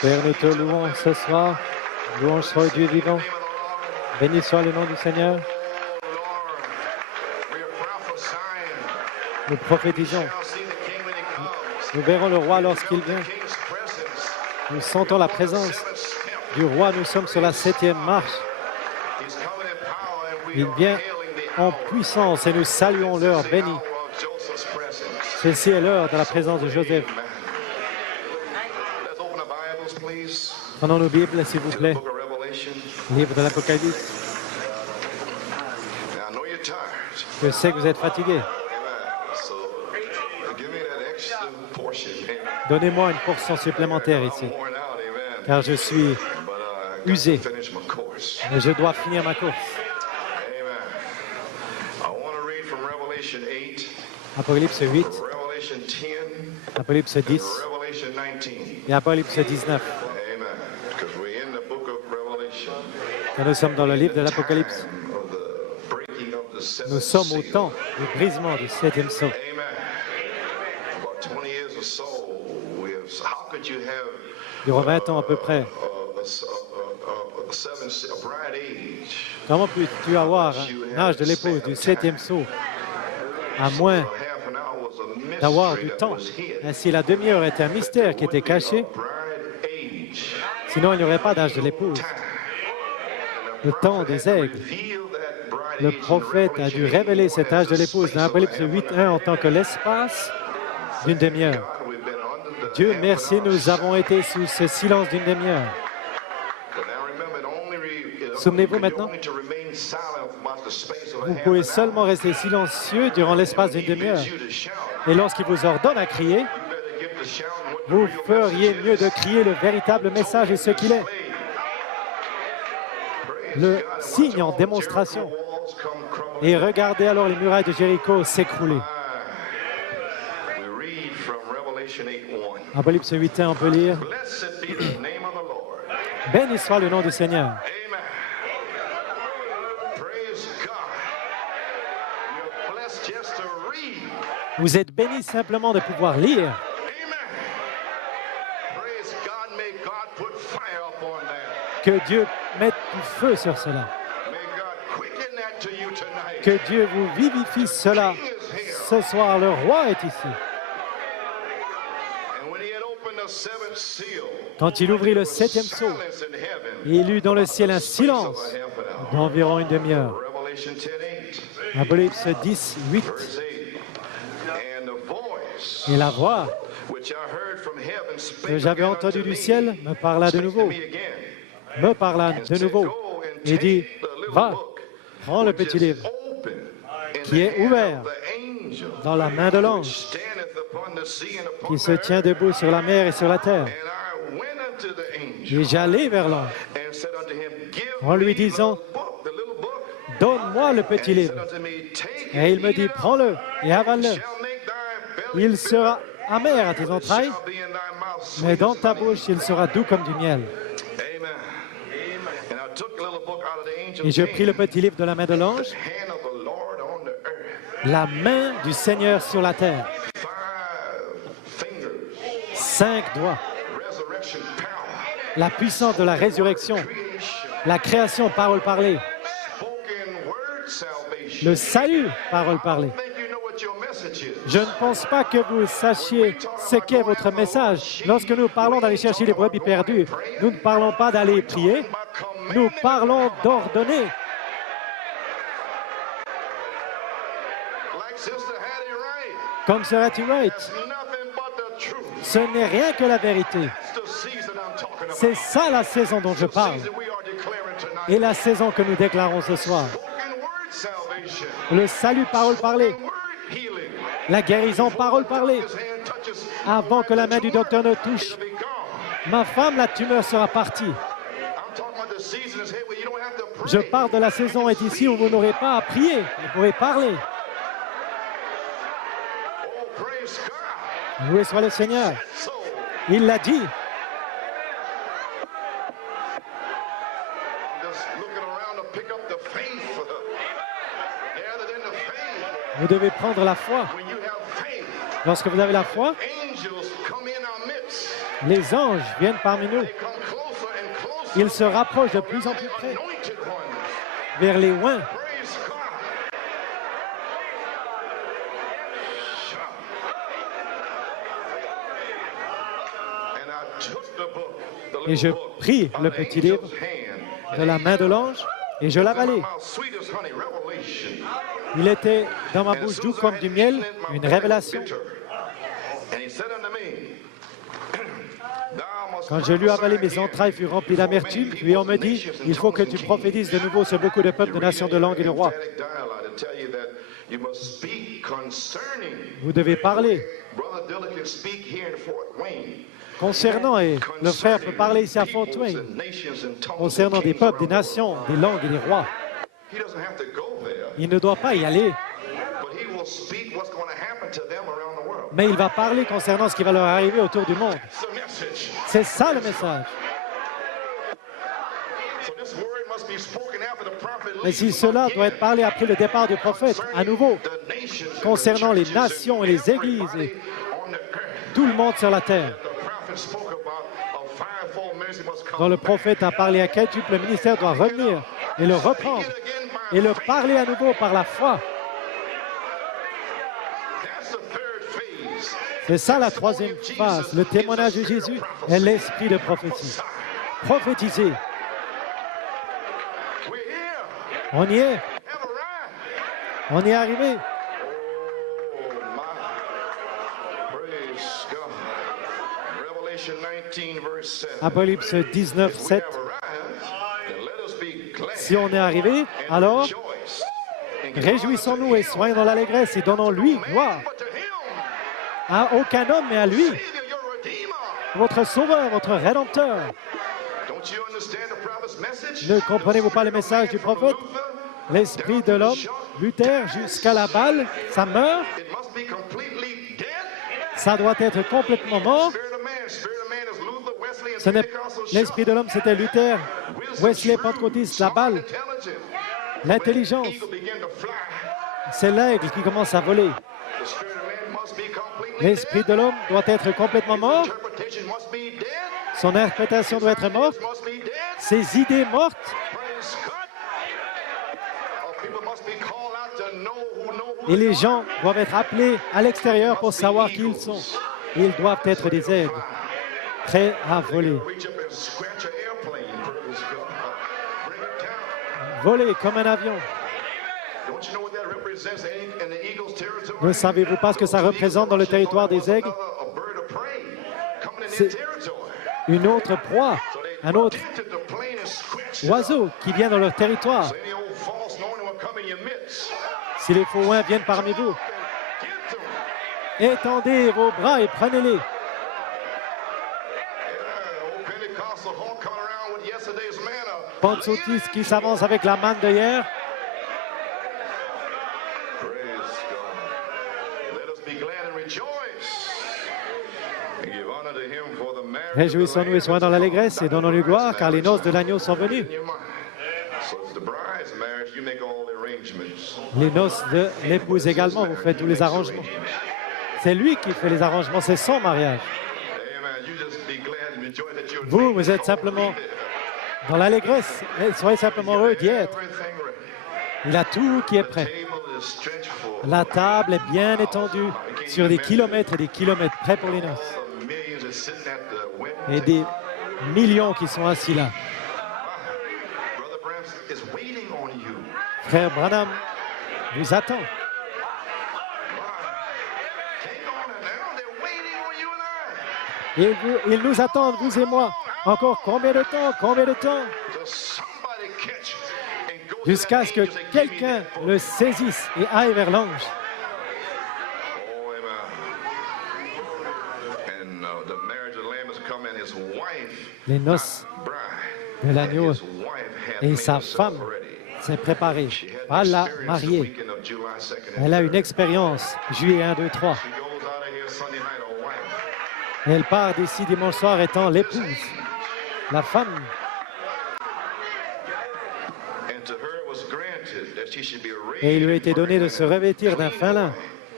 Père, nous te louons ce soir. Louange soit au Dieu vivant. Béni soit le nom du Seigneur. Nous prophétisons. Nous verrons le roi lorsqu'il vient. Nous sentons la présence du roi. Nous sommes sur la 7e marche. Il vient en puissance et nous saluons l'heure bénie. Ceci est l'heure de la présence de Joseph. Prenons nos Bibles, s'il vous plaît. Livre de l'Apocalypse. Je sais que vous êtes fatigués. Donnez-moi une portion supplémentaire ici, car je suis usé et je dois finir ma course. Apocalypse 8, Apocalypse 10 et Apocalypse 19. Quand nous sommes dans le livre de l'Apocalypse, nous sommes au temps du brisement du 7e sceau. Durant 20 ans à peu près, comment peux-tu avoir un âge de l'épouse du 7e sceau à moins d'avoir du temps? Ainsi, la demi-heure était un mystère qui était caché. Sinon, il n'y aurait pas d'âge de l'épouse. Le temps des aigles. Le prophète a dû révéler cet âge de l'épouse dans Apocalypse 8.1 en tant que l'espace d'une demi-heure. Dieu merci, nous avons été sous ce silence d'une demi-heure. Souvenez-vous maintenant, vous pouvez seulement rester silencieux durant l'espace d'une demi-heure. Et lorsqu'il vous ordonne à crier, vous feriez mieux de crier le véritable message et ce qu'il est. Le signe en démonstration. Et regardez alors les murailles de Jéricho s'écrouler. Apocalypse 8.1, on peut lire. Béni soit le nom du Seigneur. Vous êtes bénis simplement de pouvoir lire. Que Dieu mette du feu sur cela. Que Dieu vous vivifie cela. Ce soir, le roi est ici. Quand il ouvrit le 7e sceau, il eut dans le ciel un silence d'environ une demi-heure. Apocalypse 10, 8. Et la voix que j'avais entendue du ciel me parla de nouveau. Et dit, va, prends le petit livre qui est ouvert dans la main de l'ange qui se tient debout sur la mer et sur la terre. Et j'allai vers l'ange en lui disant, donne-moi le petit livre. Et il me dit, prends-le et avale-le. Il sera amer à tes entrailles, mais dans ta bouche, il sera doux comme du miel. Et je pris le petit livre de la main de l'ange, la main du Seigneur sur la terre. 5 doigts. La puissance de la résurrection, la création, parole parlée. Le salut, parole parlée. Je ne pense pas que vous sachiez ce qu'est votre message. Lorsque nous parlons d'aller chercher les brebis perdues, nous ne parlons pas d'aller prier, nous parlons d'ordonner. Comme Sœur Hattie Wright, ce n'est rien que la vérité. C'est ça la saison dont je parle. Et la saison que nous déclarons ce soir. Le salut, parole parlée. La guérison, parole parlée. Avant que la main du docteur ne touche ma femme, la tumeur sera partie. Je parle de la saison est ici où vous n'aurez pas à prier, vous pourrez parler. Loué soit le Seigneur. Il l'a dit. Vous devez prendre la foi. Lorsque vous avez la foi, Les anges viennent parmi nous. Ils se rapprochent de plus en plus près vers les oints. Et je pris le petit livre de la main de l'ange et je l'avalai. Il était dans ma bouche doux comme du miel, une révélation. Quand je lui ai avalé, mes entrailles furent remplies d'amertume, puis on me dit, il faut que tu prophétises de nouveau sur beaucoup de peuples, de nations, de langues et de rois. Vous devez parler concernant, et le frère peut parler ici à Fort Wayne, concernant des peuples, des nations, des langues et des rois. Il ne doit pas y aller, mais il va parler concernant ce qui va leur arriver autour du monde. C'est ça le message. Mais si cela doit être parlé après le départ du prophète, à nouveau, concernant les nations et les églises et tout le monde sur la terre, dont le prophète a parlé à quintuple, le ministère doit revenir et le reprendre et le parler à nouveau par la foi. C'est ça la troisième phase. Le témoignage de Jésus est l'esprit de prophétie. Prophétiser. On y est. On y est arrivé. Apocalypse 19, 7. Si on est arrivé, alors réjouissons-nous et soyons dans l'allégresse et donnons-lui gloire. À aucun homme, mais à lui, votre Sauveur, votre Rédempteur. Ne comprenez-vous pas le message du prophète? L'esprit de l'homme, Luther, jusqu'à la balle, ça meurt. Ça doit être complètement mort. L'esprit de l'homme, c'était Luther, Wesley, Pentecôtiste, la balle. L'intelligence, c'est l'aigle qui commence à voler. L'esprit de l'homme doit être complètement mort. Son interprétation doit être morte. Ses idées mortes. Et les gens doivent être appelés à l'extérieur pour savoir qui ils sont. Ils doivent être des aigles, prêts à voler. Voler comme un avion. Ne savez-vous pas ce que ça représente dans le territoire des aigles? C'est une autre proie, un autre oiseau qui vient dans leur territoire. Si les faux oins viennent parmi vous, étendez vos bras et prenez-les. Pentecôtiste qui s'avance avec la manne de hier. Réjouissons-nous et soyons dans l'allégresse et donnons-lui gloire, car les noces de l'agneau sont venues. Les noces de l'épouse également, vous faites tous les arrangements. C'est lui qui fait les arrangements, c'est son mariage. Vous êtes simplement dans l'allégresse, soyez simplement heureux d'y être. Il a tout qui est prêt. La table est bien étendue sur des kilomètres et des kilomètres, prêts pour les noces. Et des millions qui sont assis là. Frère Branham vous attend. Il nous attend, vous et moi. Encore combien de temps? Combien de temps? Jusqu'à ce que quelqu'un le saisisse et aille vers l'ange. Les noces de l'agneau et sa femme s'est préparée. Pas la mariée. Elle a une expérience. Juillet 1, 2, 3. Elle part d'ici dimanche soir étant l'épouse, la femme. Et il lui a été donné de se revêtir d'un fin lin,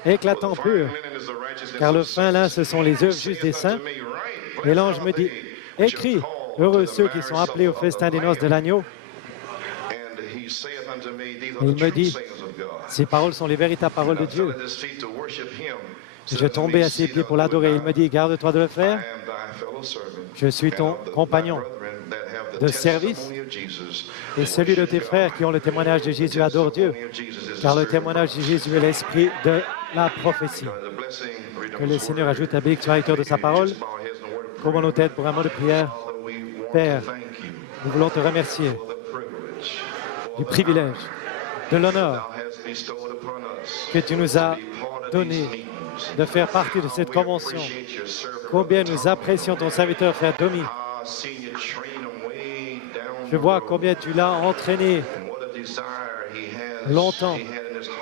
éclatant pur, car le fin lin, ce sont les œuvres justes des saints. Et l'ange me dit, écris, heureux ceux qui sont appelés au festin des noces de l'agneau. Et il me dit, ces paroles sont les véritables paroles de Dieu. Et je tombais à ses pieds pour l'adorer. Il me dit, garde-toi de le faire. Je suis ton compagnon de service et celui de tes frères qui ont le témoignage de Jésus adore Dieu, car le témoignage de Jésus est l'esprit de la prophétie. Que le Seigneur ajoute la bénédiction à l'auteur de sa parole. Courbons nos têtes pour un mot de prière. Père, nous voulons te remercier du privilège, de l'honneur que tu nous as donné de faire partie de cette convention. Combien nous apprécions ton serviteur, frère Domi. Je vois combien tu l'as entraîné longtemps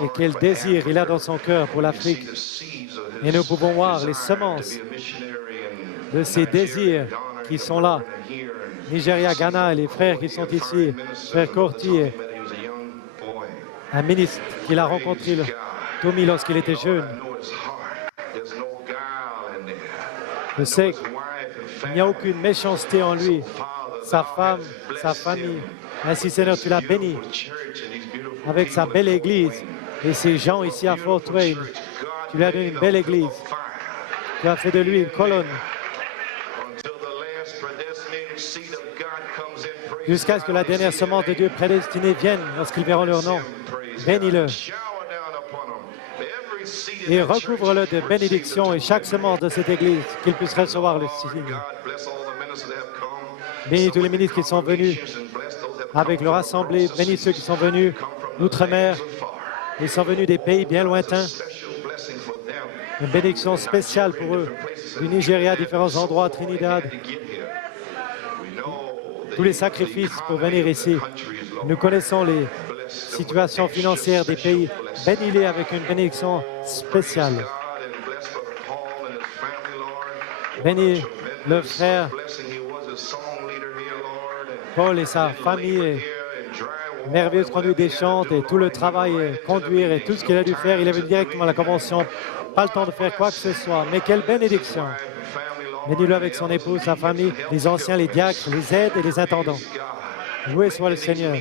et quel désir il a dans son cœur pour l'Afrique. Et nous pouvons voir les semences de ces désirs qui sont là. Nigeria, Ghana, les frères qui sont ici, frère Corti, un ministre qu'il a rencontré, Tommy, lorsqu'il était jeune. Je sais qu'il n'y a aucune méchanceté en lui, sa femme, sa famille. Ainsi, Seigneur, tu l'as béni avec sa belle église et ces gens ici à Fort Wayne. Tu lui as donné une belle église. Tu as fait de lui une colonne. Jusqu'à ce que la dernière semence de Dieu prédestinée vienne lorsqu'ils verront leur nom. Bénis-le. Et recouvre-le de bénédictions et chaque semence de cette Église, qu'il puisse recevoir le signe. Bénis tous les ministres qui sont venus avec leur assemblée. Bénis ceux qui sont venus d'outre-mer. Ils sont venus des pays bien lointains. Une bénédiction spéciale pour eux, du Nigeria, différents endroits, Trinidad. Tous les sacrifices pour venir ici. Nous connaissons les situations financières des pays. Bénis-les avec une bénédiction spéciale. Bénis le frère Paul et sa famille. Merveilleuse conduite des chants et tout le travail, et conduire et tout ce qu'il a dû faire. Il est venu directement à la convention. Pas le temps de faire quoi que ce soit. Mais quelle bénédiction! Bénis-le avec son épouse, sa famille, les anciens, les diacres, les aides et les intendants. Loué soit le Seigneur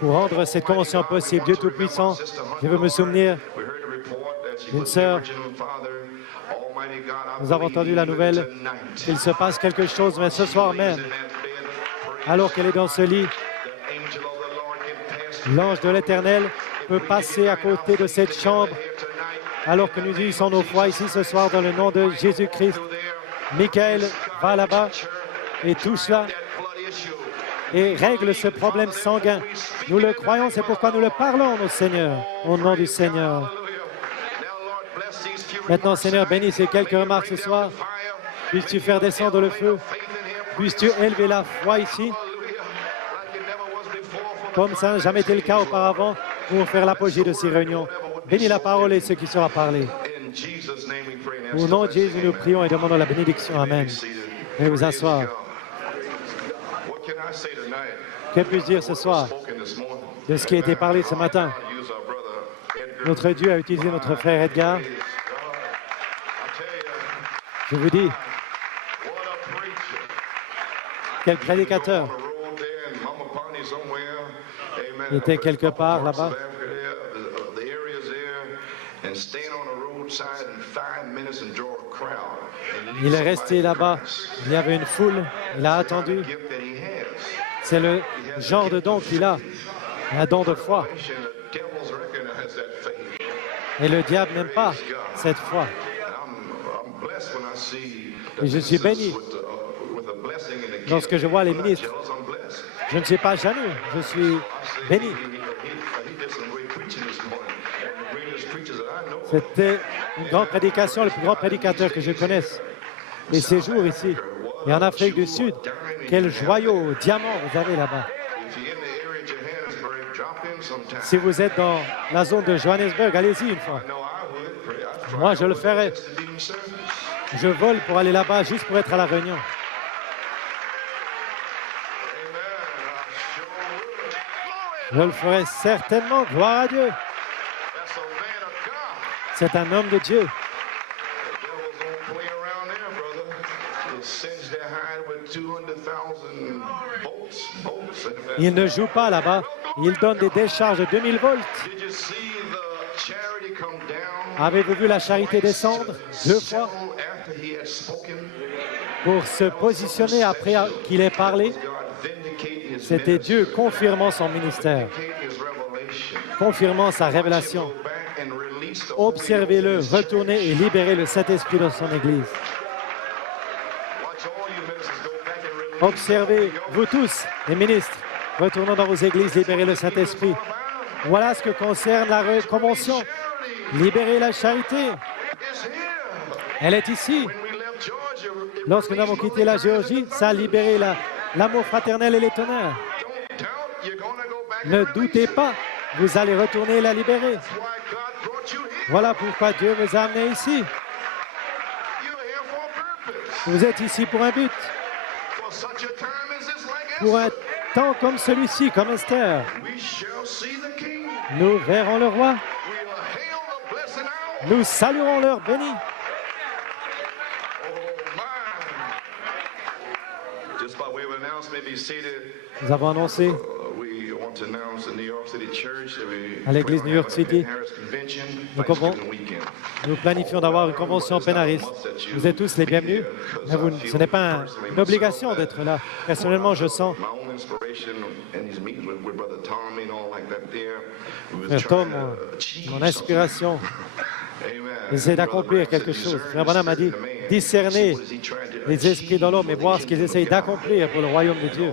pour rendre cette convention possible. Dieu Tout-Puissant, je veux me souvenir d'une sœur. Nous avons entendu la nouvelle qu'il se passe quelque chose, mais ce soir même, alors qu'elle est dans ce lit, l'ange de l'Éternel peut passer à côté de cette chambre alors que nous unissons nos foi ici ce soir dans le nom de Jésus-Christ. Michael va là-bas et touche là et règle ce problème sanguin. Nous le croyons, c'est pourquoi nous le parlons, notre Seigneur, au nom du Seigneur. Maintenant, Seigneur, bénis ces quelques remarques ce soir. Puisses-tu faire descendre le feu? Puisses-tu élever la foi ici? Comme ça n'a jamais été le cas auparavant, pour faire l'apogée de ces réunions. Bénis la parole et ce qui sera parlé. Au nom de Jésus, nous prions et demandons la bénédiction. Amen. Veuillez vous asseoir. Que puis-je dire ce soir de ce qui a été parlé ce matin? Notre Dieu a utilisé notre frère Edgar. Je vous dis, quel prédicateur. Il était quelque part là-bas. Il est resté là-bas. Il y avait une foule. Il a attendu. C'est le genre de don qu'il a, un don de foi. Et le diable n'aime pas cette foi. Et je suis béni lorsque je vois les ministres. Je ne suis pas jaloux, je suis béni. C'était une grande prédication, le plus grand prédicateur que je connaisse. Et ces jours ici, et en Afrique du Sud, quel joyau, diamant vous avez là-bas. Si vous êtes dans la zone de Johannesburg, allez-y une fois. Moi, je le ferai. Je vole pour aller là-bas juste pour être à la réunion. Je le ferai certainement. Gloire à Dieu. C'est un homme de Dieu. Ils ne jouent pas là-bas. Ils donnent des décharges de 2000 volts. Avez-vous vu la charité descendre 2 fois pour se positionner après qu'il ait parlé? C'était Dieu confirmant son ministère, confirmant sa révélation. Observez-le, retournez et libérez le Saint-Esprit dans son Église. Observez, vous tous, les ministres, retournons dans vos églises, libérez le Saint-Esprit. Voilà ce que concerne la convention. Libérez la charité. Elle est ici. Lorsque nous avons quitté la Géorgie, ça a libéré l'amour fraternel et les tonnerres. Ne doutez pas, vous allez retourner et la libérer. Voilà pourquoi Dieu vous a amené ici. Vous êtes ici pour un but. Pour un temps comme celui-ci, comme Esther. Nous verrons le roi. Nous saluerons l'heure bénie. Nous avons annoncé à l'église New York City, nous planifions d'avoir une convention pénariste. Vous êtes tous les bienvenus, mais ce n'est pas une obligation d'être là. Personnellement, je sens Frère Tom, mon inspiration, essaie d'accomplir quelque chose. Frère Branham m'a dit, discerner les esprits dans l'homme et voir ce qu'ils essayent d'accomplir pour le royaume de Dieu.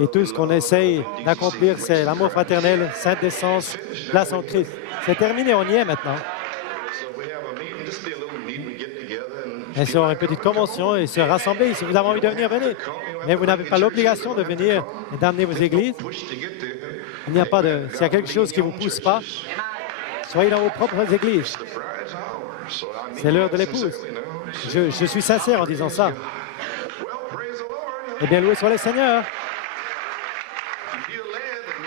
Et tout ce qu'on essaye d'accomplir, c'est l'amour fraternel, sainte décence, place en Christ. C'est terminé, on y est maintenant. Et sur une petite convention et se rassembler. Si vous avez envie de venir, venez. Mais vous n'avez pas l'obligation de venir et d'amener vos églises. Il n'y a pas de... S'il y a quelque chose qui ne vous pousse pas, soyez dans vos propres églises. C'est l'heure de l'épouse. Je suis sincère en disant ça. Eh bien, loué soit le Seigneur.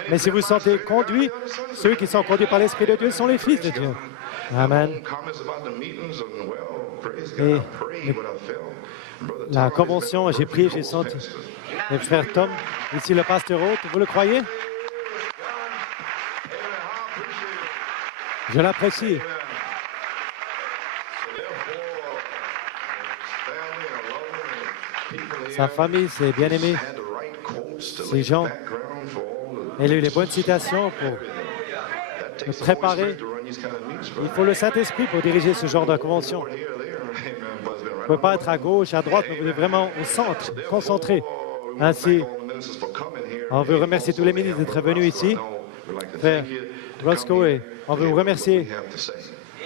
Mais si vous vous sentez conduit, ceux qui sont conduits par l'Esprit de Dieu sont les fils de Dieu. Amen. Et la convention, j'ai prié, j'ai senti. Et frère Tom, ici le pasteur hôte, vous le croyez? Je l'apprécie. Sa famille, ses bien-aimés, ces gens. Elle a eu les bonnes citations pour me préparer. Il faut le Saint-Esprit pour diriger ce genre de convention. Vous ne pouvez pas être à gauche, à droite, mais vous êtes vraiment au centre, concentré. Ainsi, on veut remercier tous les ministres d'être venus ici. Frère Roscoe, et on veut vous remercier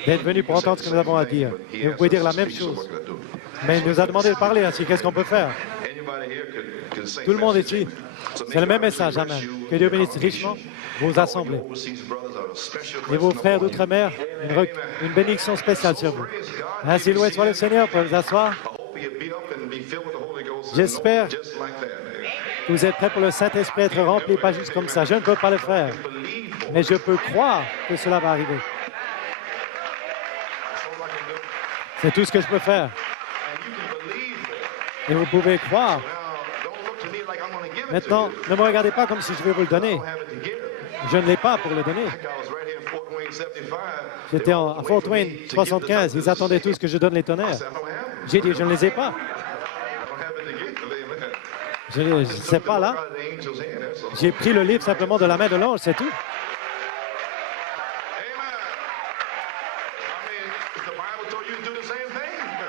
d'être venus pour entendre ce que nous avons à dire. Et vous pouvez dire la même chose. Mais il nous a demandé de parler, ainsi qu'est-ce qu'on peut faire? Tout le monde ici. C'est le même message, amen. Que Dieu bénisse richement vos assemblées. Et vos frères d'outre-mer, une bénédiction spéciale sur vous. Ainsi, loué soit le Seigneur, pour vous asseoir. J'espère que vous êtes prêts pour le Saint-Esprit être rempli, pas juste comme ça. Je ne peux pas le faire, mais je peux croire que cela va arriver. C'est tout ce que je peux faire. Et vous pouvez croire. Maintenant, ne me regardez pas comme si je vais vous le donner. Je ne l'ai pas pour le donner. J'étais à Fort Wayne, 75. Ils attendaient tous que je donne les tonnerres. J'ai dit, je ne les ai pas. Je ne sais pas là. J'ai pris le livre simplement de la main de l'ange, c'est tout.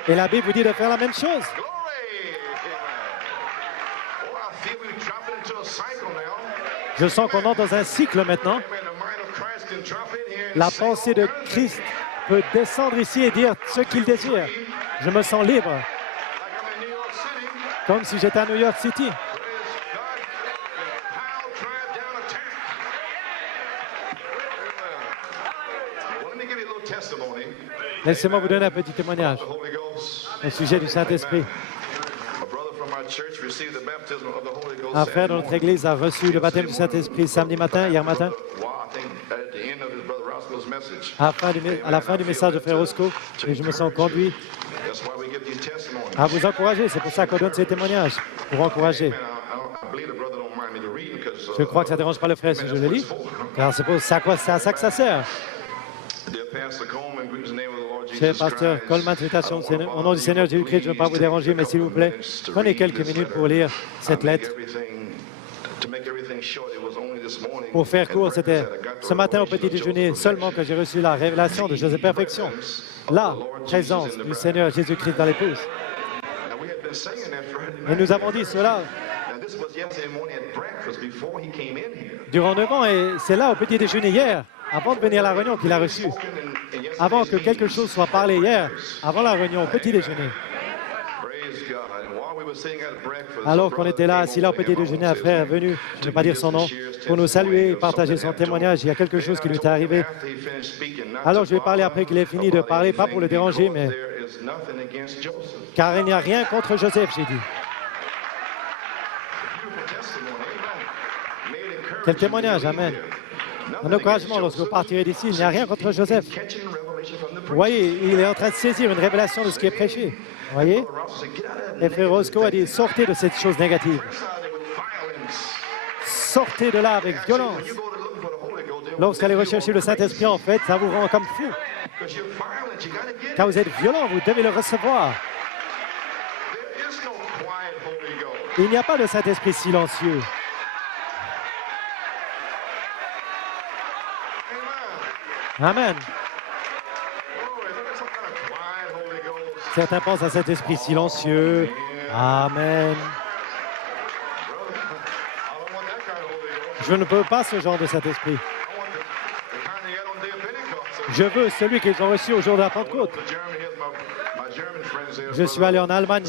Et la Bible vous dit de faire la même chose. Je sens qu'on entre dans un cycle maintenant. La pensée de Christ peut descendre ici et dire ce qu'il désire. Je me sens libre. Comme si j'étais à New York City. Laissez-moi vous donner un petit témoignage au sujet du Saint-Esprit. Un frère de notre Église a reçu le baptême du Saint-Esprit samedi matin, hier matin. À la fin du message de frère Roscoe, et je me sens conduit à vous encourager. C'est pour ça qu'on donne ces témoignages, pour encourager. Je crois que ça ne dérange pas le frère si je le lis, car c'est à ça que ça sert. Cher pasteur Coleman, salutations au nom du Seigneur Jésus-Christ, je ne veux pas vous déranger, mais s'il vous plaît, prenez quelques minutes pour lire cette lettre. Pour faire court, c'était ce matin au petit déjeuner seulement que j'ai reçu la révélation de Joseph Perfection, la présence du Seigneur Jésus-Christ dans l'épouse. Et nous avons dit cela durant 9 ans, et c'est là au petit déjeuner hier, avant de venir à la réunion, qu'il a reçu. Avant que quelque chose soit parlé hier, avant la réunion, au petit déjeuner. Alors qu'on était là, assis là au petit déjeuner, un frère est venu, je ne vais pas dire son nom, pour nous saluer et partager son témoignage. Il y a quelque chose qui lui est arrivé. Alors je lui ai parlé après qu'il ait fini de parler, pas pour le déranger, mais car il n'y a rien contre Joseph, j'ai dit. Quel témoignage, amen. Un encouragement lorsque vous partirez d'ici, il n'y a rien contre Joseph. Vous voyez, il est en train de saisir une révélation de ce qui est prêché. Vous voyez? Et frère Roscoe a dit, sortez de cette chose négative. Sortez de là avec violence. Lorsqu'elle allez rechercher le Saint-Esprit, en fait, ça vous rend comme fou. Quand vous êtes violent, vous devez le recevoir. Il n'y a pas de Saint-Esprit silencieux. Amen. Certains pensent à cet esprit silencieux. Amen. Je ne veux pas ce genre de cet esprit. Je veux celui qu'ils ont reçu au jour de la Pentecôte. Je suis allé en Allemagne.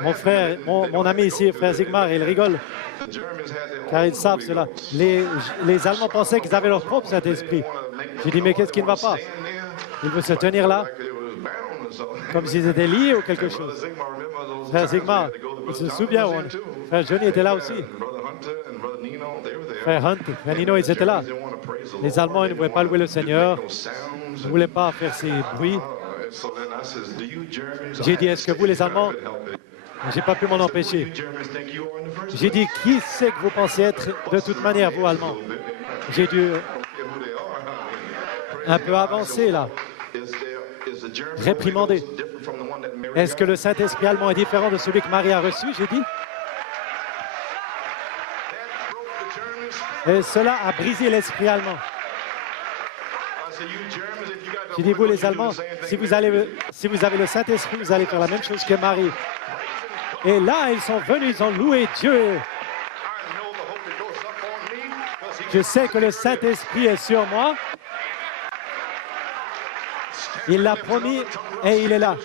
Mon frère, mon ami ici, frère Sigmar, il rigole. Car ils savent cela. Les Allemands pensaient qu'ils avaient leur propre Saint-Esprit. J'ai dit, mais qu'est-ce qui ne va pas? Ils veulent se tenir là, comme s'ils étaient liés ou quelque chose. Frère Sigmar, il se souvient, frère Johnny était là aussi. Frère Hunt, frère Nino, ils étaient là. Les Allemands, ils ne voulaient pas louer le Seigneur. Ils ne voulaient pas faire ces bruits. J'ai dit, est-ce que vous, les Allemands, je n'ai pas pu m'en empêcher. J'ai dit, qui c'est que vous pensez être de toute manière, vous, Allemands? J'ai dû un peu avancer, là. Réprimander. Est-ce que le Saint-Esprit allemand est différent de celui que Marie a reçu? J'ai dit. Et cela a brisé l'esprit allemand. J'ai dit, vous, les Allemands, si vous avez le Saint-Esprit, vous allez faire la même chose que Marie. Et là, ils sont venus, ils ont loué Dieu. Je sais que le Saint-Esprit est sur moi. Il l'a promis et il est là.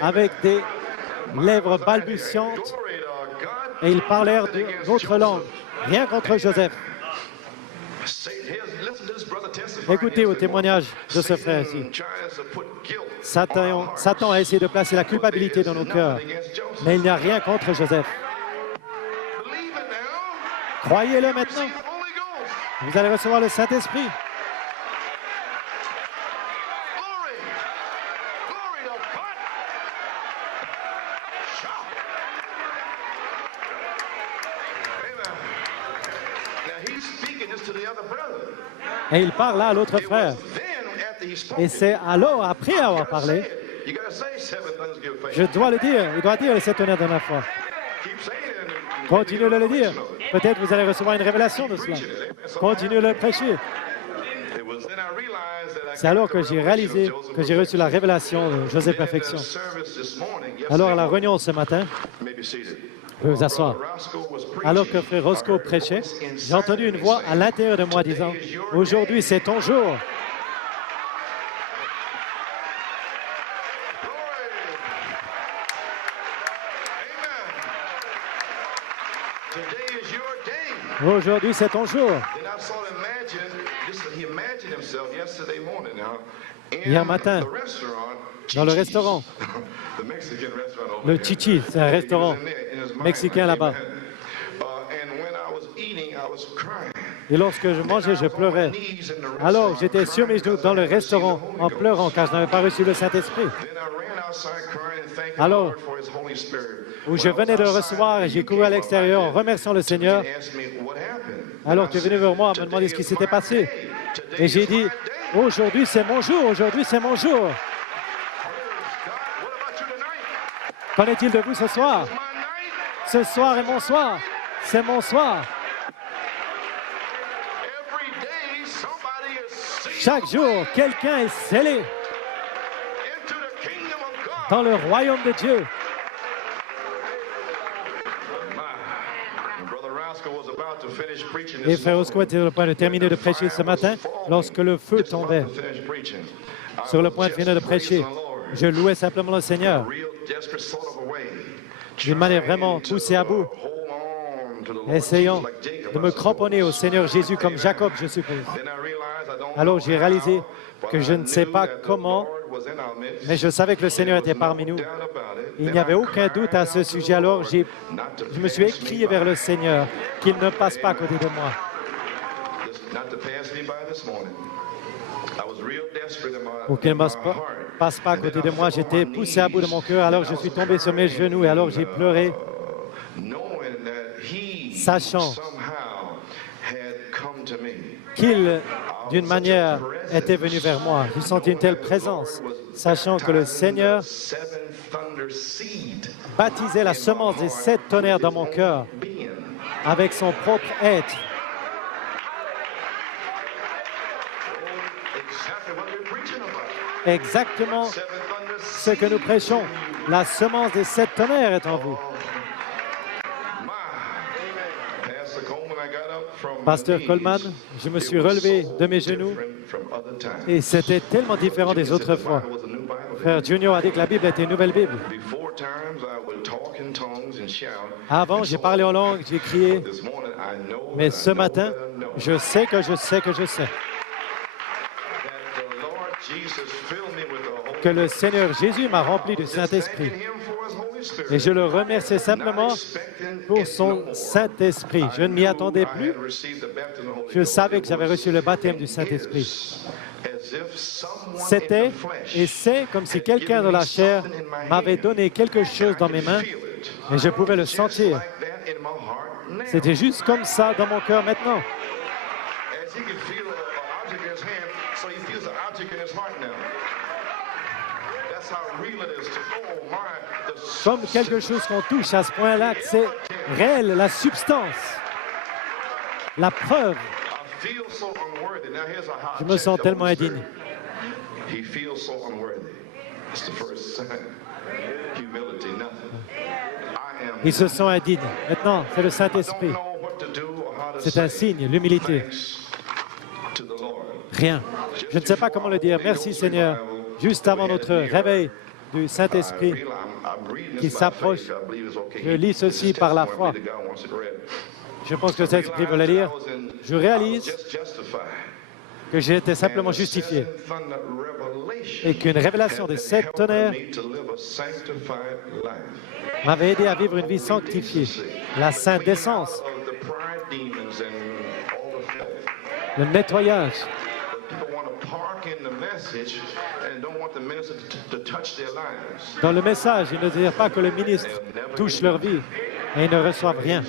Avec des lèvres balbutiantes. Et ils parlèrent d'autres langues. Rien contre Joseph. Écoutez au témoignage de ce frère ici. Satan a essayé de placer la culpabilité dans nos cœurs, mais il n'y a rien contre Joseph. Croyez-le maintenant. Vous allez recevoir le Saint-Esprit. Et il parle là à l'autre frère. Et c'est alors, après avoir parlé, je dois le dire, il doit dire les 7 honneurs de la foi. Continuez de le dire. Peut-être vous allez recevoir une révélation de cela. Continuez de le prêcher. C'est alors que j'ai réalisé que j'ai reçu la révélation de Joseph Perfection. Alors à la réunion ce matin, vous pouvez vous asseoir. Alors que frère Roscoe prêchait, j'ai entendu une voix à l'intérieur de moi disant, « Aujourd'hui, c'est ton jour. » Aujourd'hui, c'est ton jour. Hier matin, dans le restaurant, le Chichi, c'est un restaurant mexicain là-bas. Et lorsque je mangeais, je pleurais. Alors, j'étais sur mes genoux dans le restaurant en pleurant car je n'avais pas reçu le Saint-Esprit. Alors, où je venais de le recevoir et j'ai couru à l'extérieur en remerciant le Seigneur. Alors, tu es venu vers moi me demander ce qui s'était passé. Et j'ai dit, aujourd'hui, c'est mon jour, aujourd'hui, c'est mon jour. Qu'en est-il de vous ce soir? Ce soir est mon soir. C'est mon soir. Chaque jour, quelqu'un est scellé dans le royaume de Dieu. Et Frère Roscoe était sur le point de terminer de prêcher ce matin lorsque le feu tombait. Sur le point de finir de prêcher, je louais simplement le Seigneur d'une manière vraiment poussée à bout, essayant de me cramponner au Seigneur Jésus comme Jacob, je suppose. Alors j'ai réalisé que je ne sais pas comment, mais je savais que le Seigneur était parmi nous. Il n'y avait aucun doute à ce sujet. Alors je me suis écrié vers le Seigneur qu'il ne passe pas à côté de moi. Pour qu'il ne passe pas à côté de moi, j'étais poussé à bout de mon cœur. Alors je suis tombé sur mes genoux et alors j'ai pleuré, sachant qu'il, d'une manière, était venu vers moi. J'ai senti une telle présence, sachant que le Seigneur baptisait la semence des 7 tonnerres dans mon cœur avec son propre être. Exactement ce que nous prêchons. La semence des 7 tonnerres est en vous. Pasteur Coleman, je me suis relevé de mes genoux et c'était tellement différent des autres fois. Frère Junior a dit que la Bible était une nouvelle Bible. Avant, j'ai parlé en langue, j'ai crié, mais ce matin, je sais que je sais que je sais que le Seigneur Jésus m'a rempli du Saint-Esprit. Et je le remercie simplement pour son Saint-Esprit. Je ne m'y attendais plus. Je savais que j'avais reçu le baptême du Saint-Esprit. C'était et c'est comme si quelqu'un de la chair m'avait donné quelque chose dans mes mains et je pouvais le sentir. C'était juste comme ça dans mon cœur maintenant. Comme quelque chose qu'on touche à ce point-là, que c'est réel, la substance, la preuve. Je me sens tellement indigne. Ils se sont indignes. Maintenant, c'est le Saint-Esprit. C'est un signe, l'humilité. Rien. Je ne sais pas comment le dire. Merci, Seigneur. Juste avant notre réveil du Saint-Esprit qui s'approche, je lis ceci par la foi. Je pense que le Saint-Esprit veut le lire. Je réalise que j'ai été simplement justifié et qu'une révélation des 7 tonnerres m'avait aidé à vivre une vie sanctifiée, la sainte décence, le nettoyage. Dans le message, il ne désire pas que le ministre touche leur vie et ils ne reçoivent rien.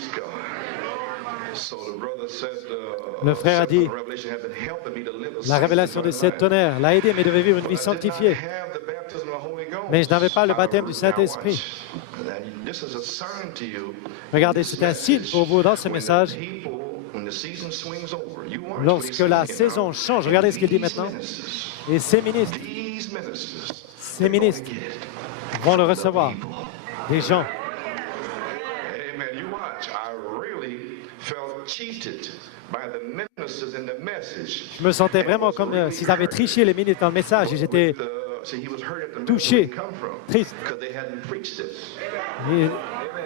Le frère a dit, la révélation des 7 tonnerres l'a aidé, mais devait vivre une vie sanctifiée. Mais je n'avais pas le baptême du Saint-Esprit. Regardez, c'est un signe pour vous dans ce message. Lorsque la saison change, regardez ce qu'il dit maintenant. Et ces ministres vont le recevoir. Des gens. Je me sentais vraiment comme s'ils avaient triché les ministres dans le message et j'étais touché, triste.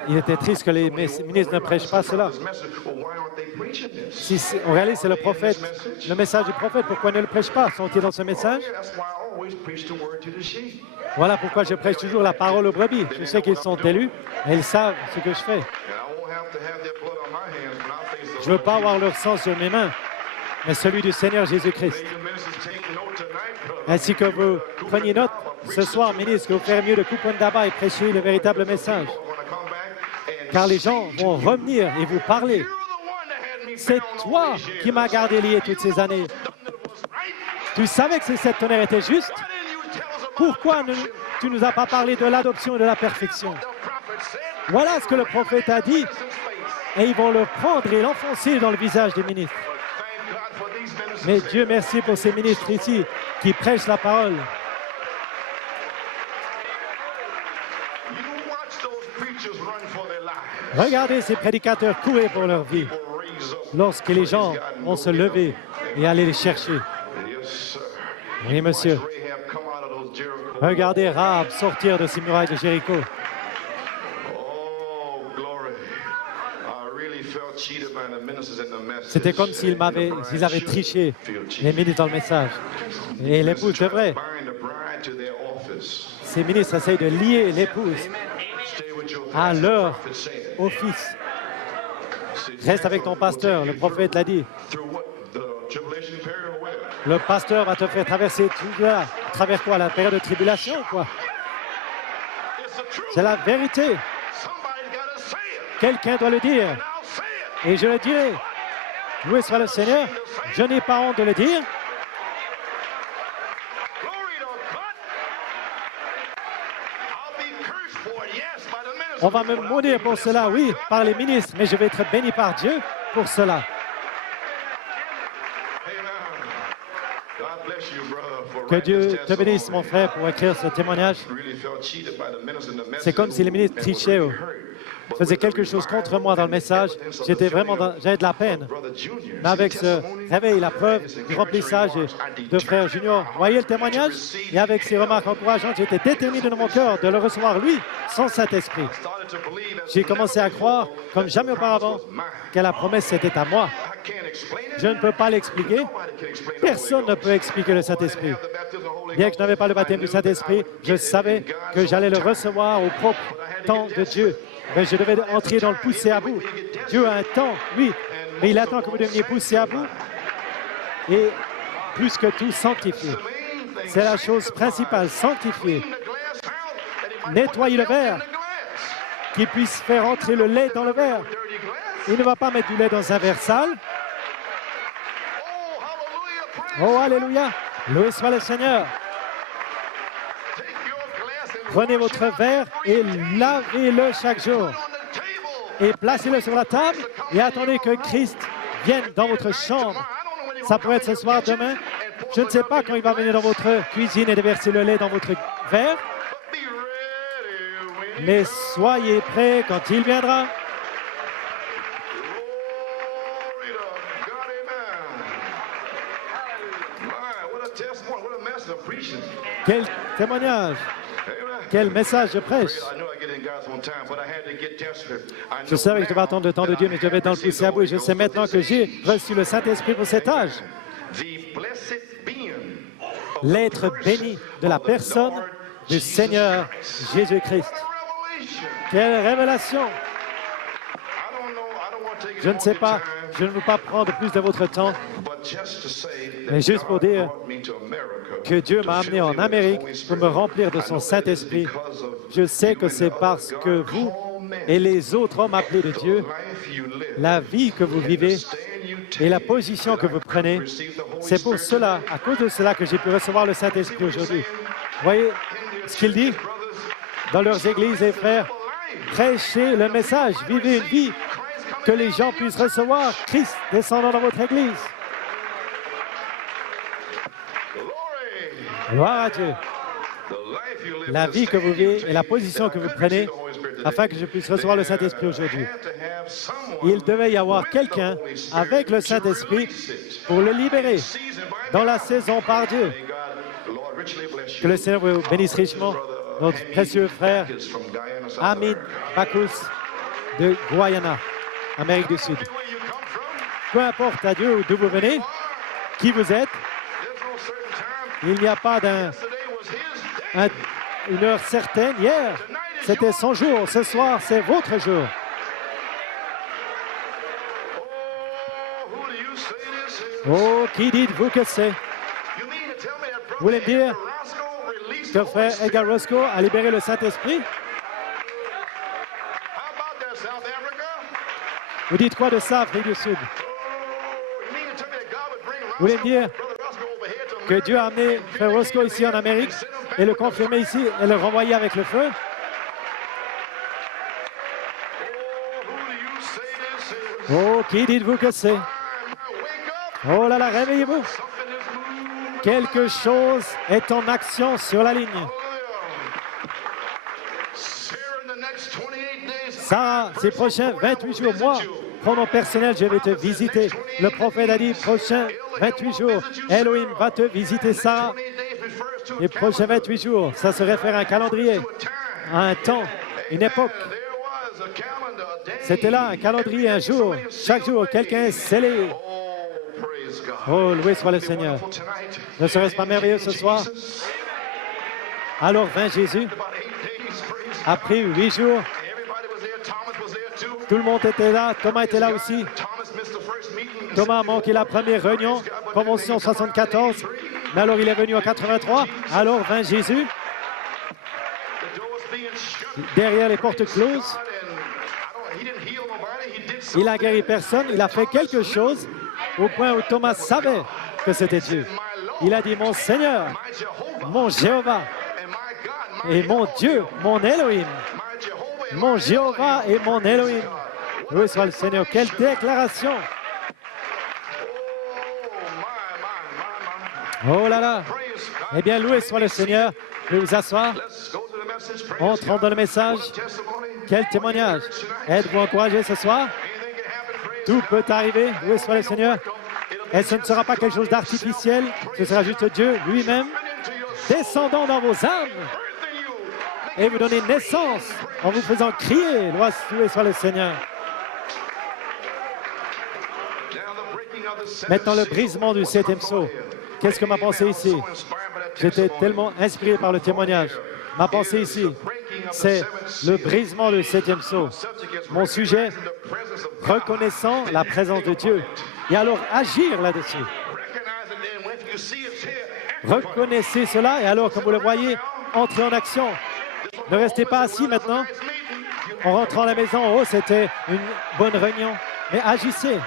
Il était triste que les ministres ne prêchent pas cela. Si on réalise, c'est le prophète, le message du prophète. Pourquoi ne le prêchent pas? Sont-ils dans ce message? Voilà pourquoi je prêche toujours la parole aux brebis. Je sais qu'ils sont élus et ils savent ce que je fais. Je ne veux pas avoir leur sang sur mes mains mais celui du Seigneur Jésus-Christ. Ainsi que vous preniez note ce soir, ministre, que vous ferez mieux de couper d'abat et prêcher le véritable message. Car les gens vont revenir et vous parler. C'est toi qui m'as gardé lié toutes ces années. Tu savais que cette tonnerre était juste. Pourquoi tu ne nous as pas parlé de l'adoption et de la perfection? Voilà ce que le prophète a dit. Et ils vont le prendre et l'enfoncer dans le visage des ministres. Mais Dieu merci pour ces ministres ici qui prêchent la parole. Regardez ces prédicateurs courir pour leur vie lorsque les gens vont se lever et aller les chercher. Oui, monsieur. Regardez Rahab sortir de ces murailles de Jéricho. C'était comme s'ils avaient triché les ministres dans le message. Et l'épouse devrait. Ces ministres essayent de lier l'épouse à leur office. Reste avec ton pasteur, le prophète l'a dit. Le pasteur va te faire traverser tout là. À travers quoi? La période de tribulation, quoi? C'est la vérité. Quelqu'un doit le dire. Et je le dirai. Loué soit le Seigneur. Je n'ai pas honte de le dire. On va me maudire pour cela, oui, par les ministres, mais je vais être béni par Dieu pour cela. Que Dieu te bénisse, mon frère, pour écrire ce témoignage. C'est comme si les ministres trichaient ou faisaient quelque chose contre moi dans le message. J'avais de la peine. Mais avec ce réveil, la preuve du remplissage de frère Junior, voyez le témoignage? Et avec ces remarques encourageantes, j'étais déterminé dans mon cœur de le recevoir, lui, son Saint-Esprit. J'ai commencé à croire, comme jamais auparavant, que la promesse était à moi. Je ne peux pas l'expliquer. Personne ne peut expliquer le Saint-Esprit. Bien que je n'avais pas le baptême du Saint-Esprit, je savais que j'allais le recevoir au propre temps de Dieu. Mais je devais entrer dans le pousser à bout. Dieu a un temps, oui, mais il attend que vous deveniez poussé à bout et plus que tout sanctifié. C'est la chose principale, sanctifier. Nettoyer le verre, qu'il puisse faire entrer le lait dans le verre. Il ne va pas mettre du lait dans un verre sale. Oh, alléluia! Loué soit le Seigneur. Prenez votre verre et lavez-le chaque jour. Et placez-le sur la table et attendez que Christ vienne dans votre chambre. Ça pourrait être ce soir, demain. Je ne sais pas quand il va venir dans votre cuisine et déverser le lait dans votre verre. Mais soyez prêts quand il viendra. Quel témoignage! Quel message je prêche! Je savais que je devais attendre le temps de Dieu, mais je devais être dans le pousser à bout. Et je sais maintenant que j'ai reçu le Saint-Esprit pour cet âge. L'être béni de la personne du Seigneur Jésus-Christ. Quelle révélation! Je ne sais pas, je ne veux pas prendre plus de votre temps, mais juste pour dire que Dieu m'a amené en Amérique pour me remplir de son Saint-Esprit. Je sais que c'est parce que vous et les autres hommes appelés de Dieu, la vie que vous vivez et la position que vous prenez, c'est pour cela, à cause de cela, que j'ai pu recevoir le Saint-Esprit aujourd'hui. Voyez ce qu'il dit dans leurs églises, les frères, prêchez le message, vivez une vie que les gens puissent recevoir Christ descendant dans votre église. Gloire à Dieu. La vie que vous vivez et la position que vous prenez afin que je puisse recevoir le Saint-Esprit aujourd'hui. Il devait y avoir quelqu'un avec le Saint-Esprit pour le libérer dans la saison par Dieu. Que le Seigneur vous bénisse richement, notre précieux frère Hamid Bakous de Guyana, Amérique du Sud. Peu importe à Dieu d'où vous venez, qui vous êtes, il n'y a pas une heure certaine. Hier, c'était son jour. Ce soir, c'est votre jour. Oh, qui dites-vous que c'est? Vous voulez me dire que frère Edgar Roscoe a libéré le Saint-Esprit? Vous dites quoi de ça, Afrique du Sud? Vous voulez me dire que Dieu a amené frère Roscoe ici en Amérique et le confirmer ici et le renvoyer avec le feu? Oh, qui dites-vous que c'est? Oh là là, réveillez-vous. Quelque chose est en action sur la ligne. Sarah, ces prochains 28 jours, moi, pronom personnel, je vais te visiter. Le prophète a dit, prochains 28 jours, Elohim va te visiter, Sarah. Les prochains 28 jours, ça se réfère à un calendrier, à un temps, une époque. C'était là, un calendrier, un jour. Chaque jour, quelqu'un est scellé. Oh, loué soit le Seigneur. Ne serait-ce pas merveilleux ce soir? Alors vint Jésus. Après 8 jours, tout le monde était là. Thomas était là aussi. Thomas a manqué la première réunion, convention 74. Mais alors il est venu en 83. Alors vint Jésus. Derrière les portes closes. Il n'a guéri personne. Il a fait quelque chose au point où Thomas savait que c'était Dieu. Il a dit, mon Seigneur, mon Jéhovah, et mon Dieu, mon Elohim. Mon Jéhovah et mon Elohim. Loué soit le Seigneur. Quelle déclaration! Oh là là! Eh bien, loué soit le Seigneur. Je vais vous asseoir. Entrons dans le message. Quel témoignage! Êtes-vous encouragés ce soir? Tout peut arriver. Loué soit le Seigneur. Et ce ne sera pas quelque chose d'artificiel. Ce sera juste Dieu lui-même descendant dans vos âmes et vous donner naissance en vous faisant crier. Loué soit le Seigneur. Maintenant, le brisement du 7e sceau. Qu'est-ce que ma pensée ici? J'étais tellement inspiré par le témoignage. Ma pensée ici, c'est le brisement du 7e sceau. Mon sujet, reconnaissant la présence de Dieu. Et alors agir là-dessus. Reconnaissez cela et alors, comme vous le voyez, entrez en action. Ne restez pas assis maintenant. En rentrant à la maison, oh, c'était une bonne réunion. Mais agissez.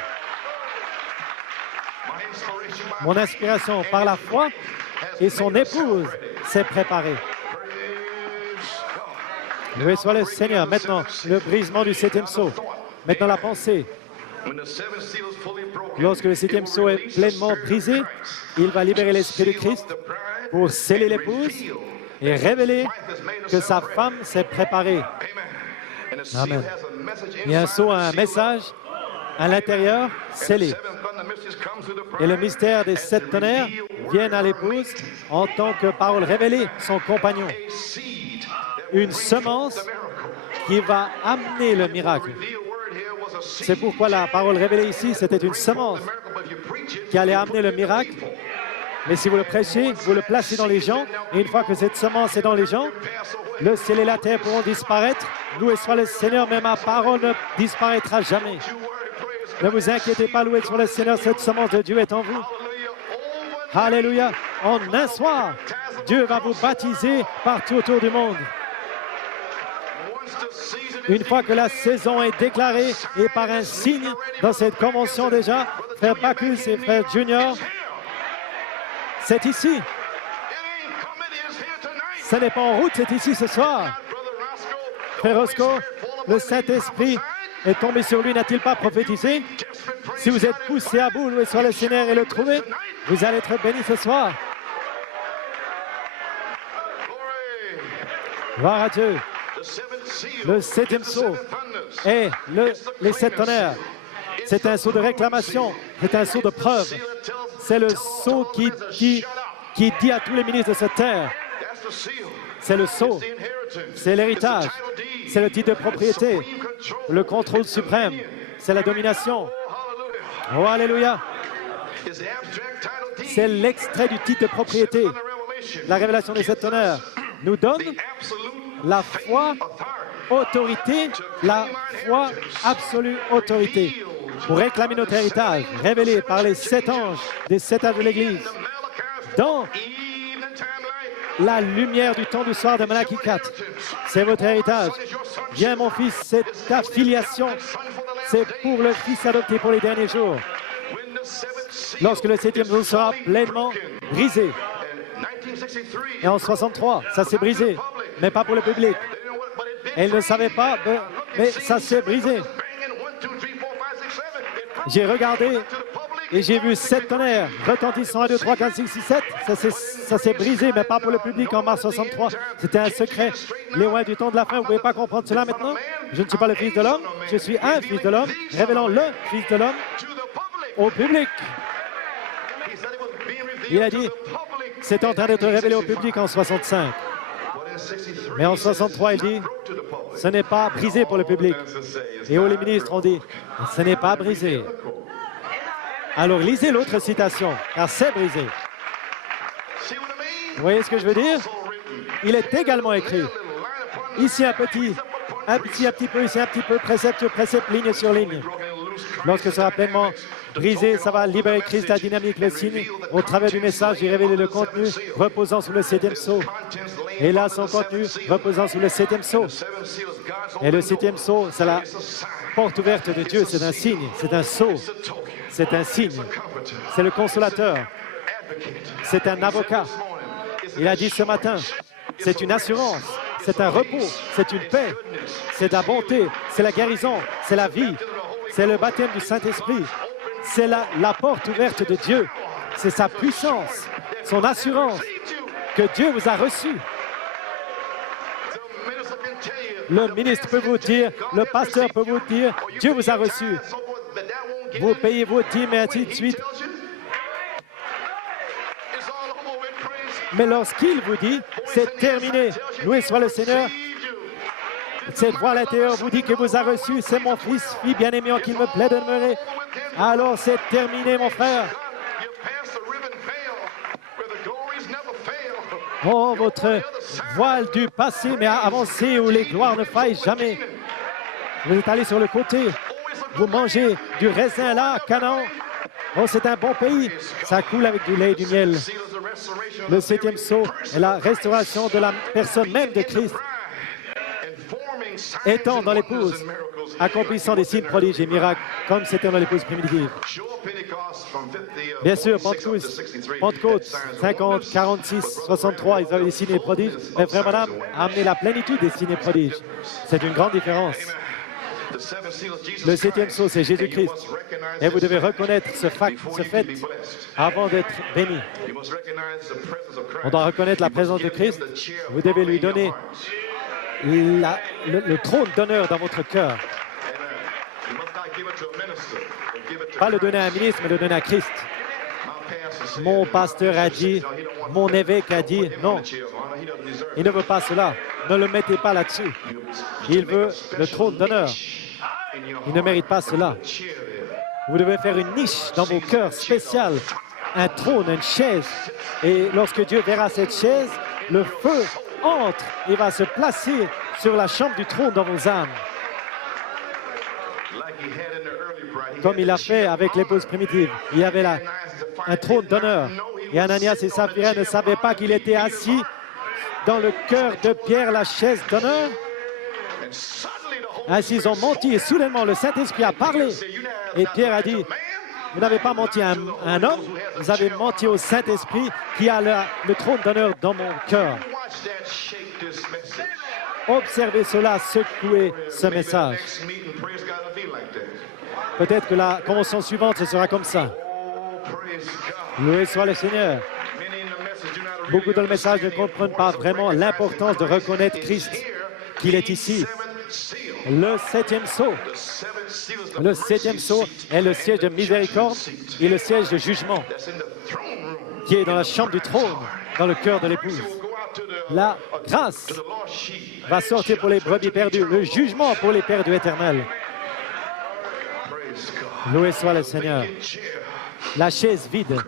Mon inspiration par la foi et son épouse s'est préparée. Loué soit le Seigneur. Maintenant, le brisement du 7e sceau. Maintenant, la pensée. Lorsque le 7e sceau est pleinement brisé, il va libérer l'Esprit de Christ pour sceller l'épouse et révéler que sa femme s'est préparée. Amen. Il y a un sceau, un message à l'intérieur, scellé. Et le mystère des 7 tonnerres vient à l'épouse en tant que parole révélée, son compagnon. Une semence qui va amener le miracle. C'est pourquoi la parole révélée ici, c'était une semence qui allait amener le miracle. Mais si vous le prêchez, vous le placez dans les gens, et une fois que cette semence est dans les gens, le ciel et la terre pourront disparaître. Loué soit le Seigneur, mais ma parole ne disparaîtra jamais. Ne vous inquiétez pas, loué soit le Seigneur, cette semence de Dieu est en vous. Alléluia. En un soir, Dieu va vous baptiser partout autour du monde. Une fois que la saison est déclarée et par un signe dans cette convention déjà, frère Bacchus et frère Junior, c'est ici. Ce n'est pas en route, c'est ici ce soir. Frère Roscoe, le Saint-Esprit est tombé sur lui, n'a-t-il pas prophétisé? Si vous êtes poussé à bout, loué soit le Seigneur et le trouver, vous allez être bénis ce soir. Gloire à Dieu. Le 7e sceau est les 7 tonnerres. C'est un sceau de réclamation, c'est un sceau de preuve. C'est le sceau qui dit à tous les ministres de cette terre. C'est le sceau, c'est l'héritage, c'est le titre de propriété, le contrôle suprême, c'est la domination. Oh, alléluia! C'est l'extrait du titre de propriété. La révélation des 7 tonnerres nous donne la foi, autorité, la foi, absolue autorité. pour réclamer notre héritage, révélé par les 7 anges des 7 âges de l'Église. Dans la lumière du temps du soir de Malachie 4, c'est votre héritage. Viens, mon fils, c'est ta filiation. C'est pour le fils adopté pour les derniers jours. Lorsque le 7e jour sera pleinement brisé. Et en 63, ça s'est brisé, mais pas pour le public. Et ils ne savaient pas, mais ça s'est brisé. J'ai regardé et j'ai vu 7 tonnerres retentissant 1, 2, 3, 4, 5, 6, 7. Ça s'est brisé, mais pas pour le public en mars 63. C'était un secret. Les loin du temps de la fin, vous ne pouvez pas comprendre cela maintenant? Je ne suis pas le Fils de l'homme, je suis un Fils de l'homme, révélant le Fils de l'homme au public. Il a dit, c'est en train d'être révélé au public en 65. Mais en 63, il dit, ce n'est pas brisé pour le public. Et où les ministres ont dit, ce n'est pas brisé. Alors lisez l'autre citation, car c'est brisé. Vous voyez ce que je veux dire? Il est également écrit. Ici un petit peu, ici un petit peu, précepte sur précepte, ligne sur ligne. Lorsque ce sera pleinement brisé, ça va libérer Christ, la dynamique, le signe. Au travers du message, il révèle le contenu reposant sous le 7e sceau. Et là, son contenu reposant sous le 7e sceau. Et le 7e sceau, c'est la porte ouverte de Dieu. C'est un signe, c'est un sceau, c'est un signe. C'est le consolateur. C'est un avocat. Il a dit ce matin, c'est une assurance, c'est un repos, c'est une paix, c'est de la bonté, c'est la guérison, c'est la vie, c'est le baptême du Saint-Esprit, c'est la porte ouverte de Dieu, c'est sa puissance, son assurance que Dieu vous a reçue. Le ministre peut vous dire, le pasteur peut vous dire, Dieu vous a reçu. Vous payez vos dîmes et ainsi de suite. Mais lorsqu'il vous dit, c'est terminé, loué soit le Seigneur, cette voix à l'intérieur vous dit que vous a reçu, c'est mon fils, fille bien-aimé en qui il me plaît de demeurer. Alors c'est terminé, mon frère. Oh, votre voile du passé, mais avancé où les gloires ne faillent jamais. Vous êtes allé sur le côté, vous mangez du raisin là, à Canaan. Oh, c'est un bon pays, ça coule avec du lait et du miel. Le 7e sceau est la restauration de la personne même de Christ, étant dans l'épouse, accomplissant des signes, prodiges et miracles, comme c'était dans l'épouse primitive. Bien sûr, Pentecôte, 50, 46, 63, ils avaient des signes et prodiges, mais Frère Branham a amené la plénitude des signes et prodiges. C'est une grande différence. Le 7e sceau, c'est Jésus-Christ. Et vous devez reconnaître ce fait avant d'être béni. On doit reconnaître la présence de Christ. Vous devez lui donner le trône d'honneur dans votre cœur. Pas le donner à un ministre, mais le donner à Christ. Mon pasteur a dit, mon évêque a dit, non, il ne veut pas cela. Ne le mettez pas là-dessus. Il veut le trône d'honneur. Il ne mérite pas cela. Vous devez faire une niche dans vos cœurs spéciales, un trône, une chaise. Et lorsque Dieu verra cette chaise, le feu entre et va se placer sur la chambre du trône dans vos âmes. Comme il a fait avec l'épouse primitive. Il y avait là un trône d'honneur. Et Ananias et Saphira ne savaient pas qu'il était assis dans le cœur de Pierre, la chaise d'honneur. Ainsi, ils ont menti et soudainement, le Saint-Esprit a parlé. Et Pierre a dit, vous n'avez pas menti à un homme, vous avez menti au Saint-Esprit qui a le trône d'honneur dans mon cœur. Observez cela, secouez ce message. Peut-être que la convention suivante, ce sera comme ça. Loué soit le Seigneur. Beaucoup dans le message ne comprennent pas vraiment l'importance de reconnaître Christ, qu'il est ici. Le 7e sceau. Le 7e sceau est le siège de miséricorde et le siège de jugement qui est dans la chambre du trône, dans le cœur de l'épouse. La grâce va sortir pour les brebis perdues, le jugement pour les perdus éternels. Loué soit le Seigneur. La chaise vide.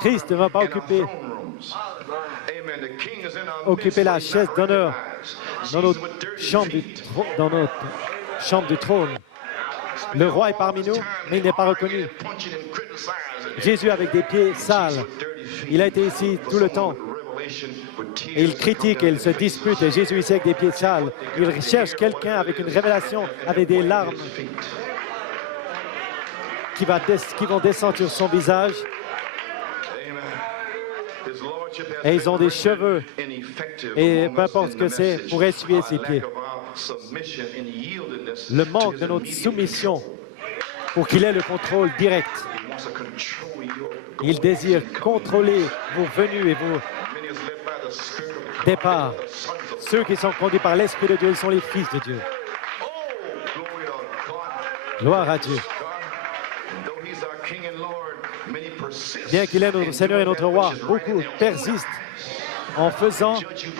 Christ ne va pas occuper la chaise d'honneur dans notre chambre du trône. Le roi est parmi nous, mais il n'est pas reconnu. Jésus avec des pieds sales. Il a été ici tout le temps. Et il critique et il se dispute. Et Jésus ici avec des pieds sales. Il cherche quelqu'un avec une révélation, avec des larmes qui vont descendre sur son visage. Et ils ont des cheveux. Et peu importe ce que c'est, pour essuyer ses pieds. Le manque de notre soumission pour qu'il ait le contrôle direct. Il désire contrôler vos venues et vos départs. Ceux qui sont conduits par l'Esprit de Dieu, ils sont les fils de Dieu. Gloire à Dieu. Bien qu'il est notre Seigneur et notre Roi, beaucoup persistent en faisant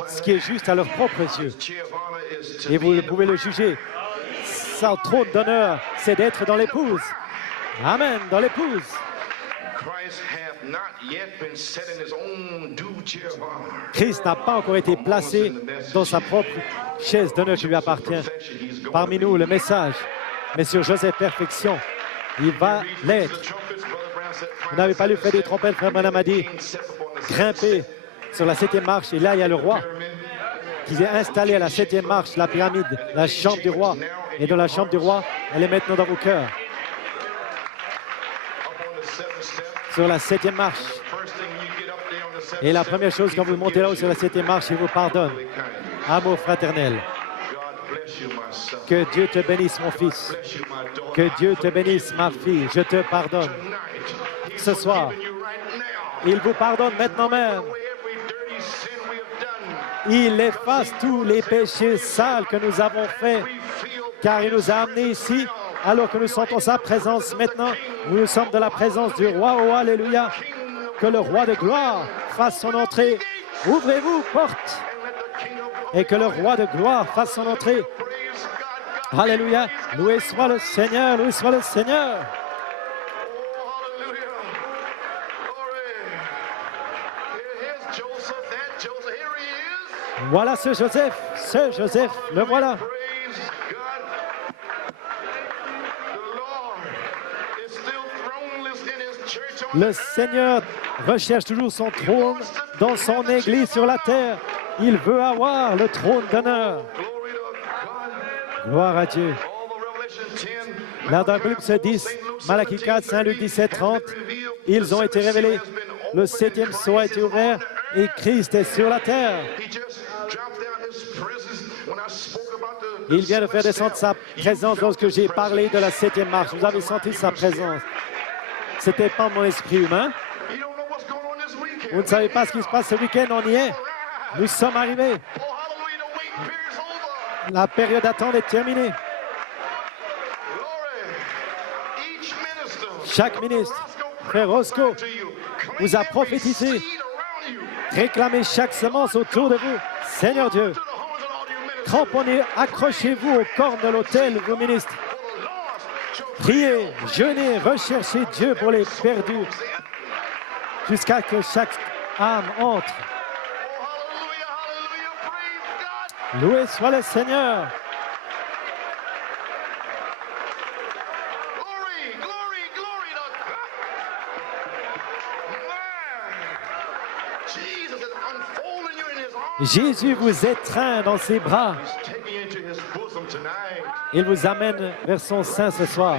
ce qui est juste à leurs propres yeux. Et vous pouvez le juger. Son trône d'honneur, c'est d'être dans l'épouse. Amen, dans l'épouse. Christ n'a pas encore été placé dans sa propre chaise d'honneur qui lui appartient. Parmi nous, le message, mais sur Joseph Perfection, il va l'être. Vous n'avez pas lu faire des trompettes, frère Branham a dit, grimper sur la 7e marche, et là, il y a le roi qui est installé à la 7e marche, la pyramide, la chambre du roi. Et dans la chambre du roi, elle est maintenant dans vos cœurs. Sur la 7e marche. Et la première chose, quand vous montez là-haut sur la 7e marche, il vous pardonne. Amour fraternel. Que Dieu te bénisse, mon fils. Que Dieu te bénisse, ma fille. Je te pardonne. Ce soir, il vous pardonne maintenant même. Il efface tous les péchés sales que nous avons faits, car il nous a amenés ici, alors que nous sentons sa présence maintenant. Nous sommes dans la présence du roi. Oh, alléluia. Que le roi de gloire fasse son entrée. Ouvrez-vous, porte. Et que le roi de gloire fasse son entrée. Alléluia. Loué soit le Seigneur, loué soit le Seigneur. Voilà ce Joseph, le voilà. Le Seigneur recherche toujours son trône dans son Église sur la terre. Il veut avoir le trône d'honneur. Gloire à Dieu. Là, dans Apocalypse 10, Malachie 4, Saint Luc 17, 30, ils ont été révélés. Le 7e sceau a été ouvert et Christ est sur la terre. Il vient de faire descendre sa présence lorsque j'ai parlé de la 7e marche. Vous avez senti sa présence. Ce n'était pas mon esprit humain. Vous ne savez pas ce qui se passe ce week-end, on y est. Nous sommes arrivés. La période d'attente est terminée. Chaque ministre, frère Roscoe, vous a prophétisé. Réclamez chaque semence autour de vous. Seigneur Dieu, cramponnez, accrochez-vous aux cornes de l'autel, vos ministres. Priez, jeûnez, recherchez Dieu pour les perdus, jusqu'à ce que chaque âme entre. Loué soit le Seigneur. Jésus vous étreint dans ses bras. Il vous amène vers son sein ce soir.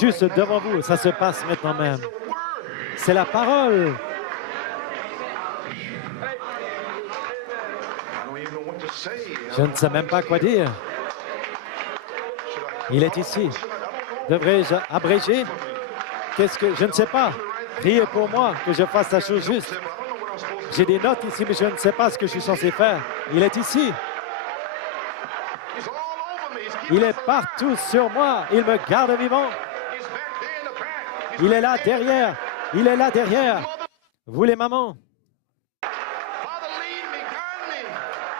Juste devant vous, ça se passe maintenant même. C'est la parole. Je ne sais même pas quoi dire. Il est ici. Devrais-je abréger? Qu'est-ce que... Je ne sais pas. Priez pour moi que je fasse la chose juste. J'ai des notes ici, mais je ne sais pas ce que je suis censé faire. Il est ici. Il est partout sur moi. Il me garde vivant. Il est là derrière. Il est là derrière. Vous les mamans.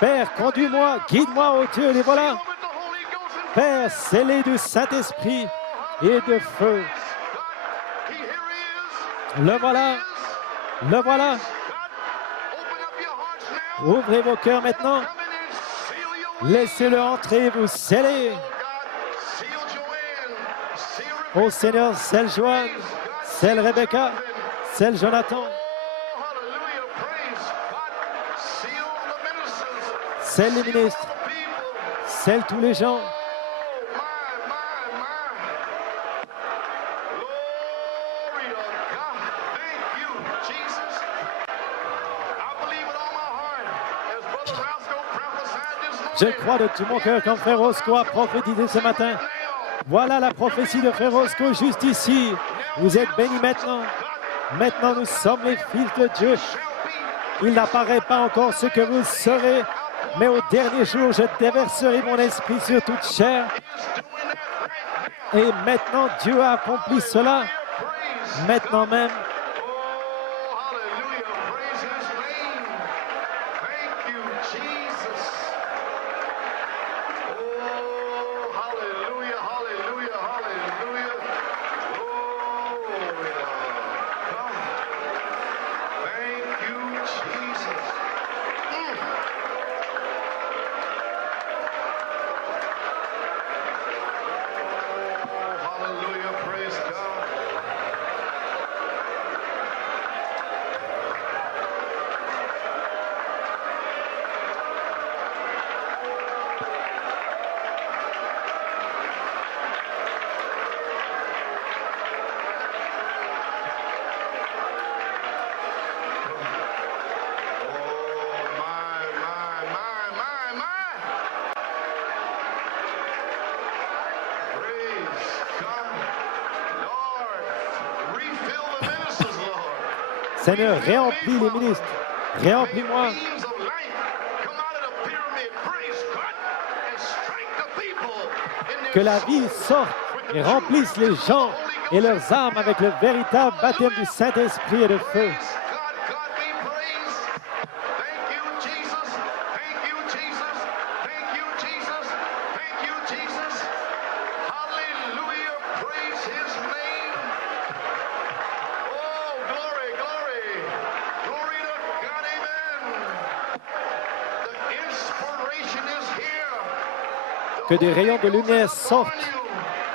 Père, conduis-moi, guide-moi au Dieu, les voilà. Père, scellé du Saint-Esprit et de feu. Le voilà. Le voilà. Ouvrez vos cœurs maintenant. Laissez-le entrer, vous sceller. Oh Seigneur, celle Joanne, celle Rebecca, celle Jonathan, celle les ministres, celle tous les gens. Je crois de tout mon cœur comme Frère Roscoe a prophétisé ce matin. Voilà la prophétie de Frère Roscoe juste ici. Vous êtes bénis maintenant. Maintenant, nous sommes les fils de Dieu. Il n'apparaît pas encore ce que vous serez, mais au dernier jour, je déverserai mon esprit sur toute chair. Et maintenant, Dieu a accompli cela. Maintenant même. Seigneur, réemplis les ministres, réemplis-moi. Que la vie sorte et remplisse les gens et leurs âmes avec le véritable baptême du Saint-Esprit et de feu. Que des rayons de lumière sortent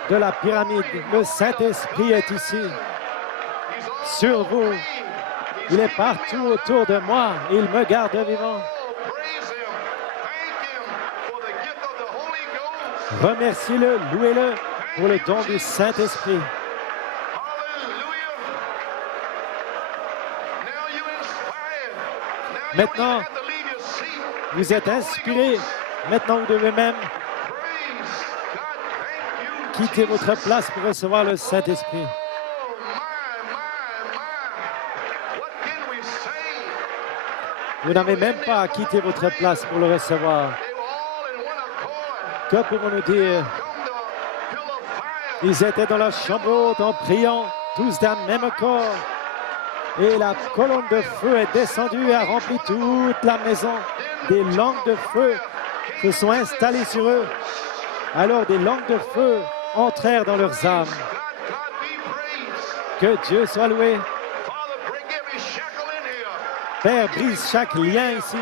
de la pyramide. Le Saint-Esprit est ici, sur vous. Il est partout autour de moi. Il me garde vivant. Remerciez-le, louez-le pour le don du Saint-Esprit. Maintenant, vous êtes inspirés. Maintenant, vous devez même quitter votre place pour recevoir le Saint-Esprit. Vous n'avez même pas à quitter votre place pour le recevoir. Que pouvons-nous dire? Ils étaient dans la chambre haute en priant, tous d'un même corps. Et la colonne de feu est descendue et a rempli toute la maison. Des langues de feu se sont installées sur eux. Alors des langues de feu entrèrent dans leurs âmes. Que Dieu soit loué. Père, brise chaque lien ici.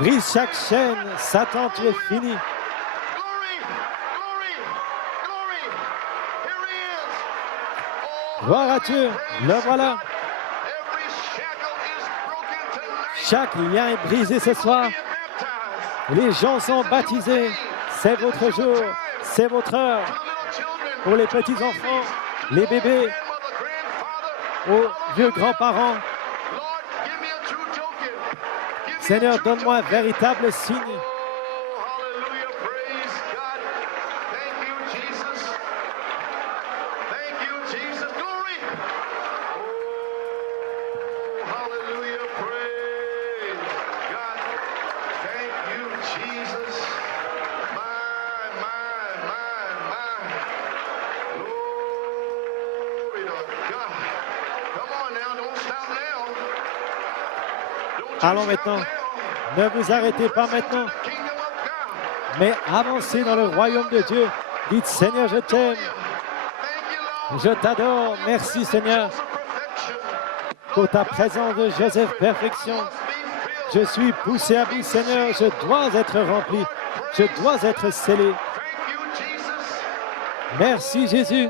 Brise chaque chaîne. Satan, tu es fini. Gloire à Dieu. Le voilà. Chaque lien est brisé ce soir. Les gens sont baptisés. C'est votre jour. C'est votre heure. Pour les petits-enfants, les bébés, aux vieux grands-parents. Seigneur, donne-moi un véritable signe. Allons maintenant. Ne vous arrêtez pas maintenant, mais avancez dans le royaume de Dieu. Dites, Seigneur, je t'aime. Je t'adore. Merci, Seigneur, pour ta présence de Joseph Perfection. Je suis poussé à bout, Seigneur. Je dois être rempli. Je dois être scellé. Merci Jésus.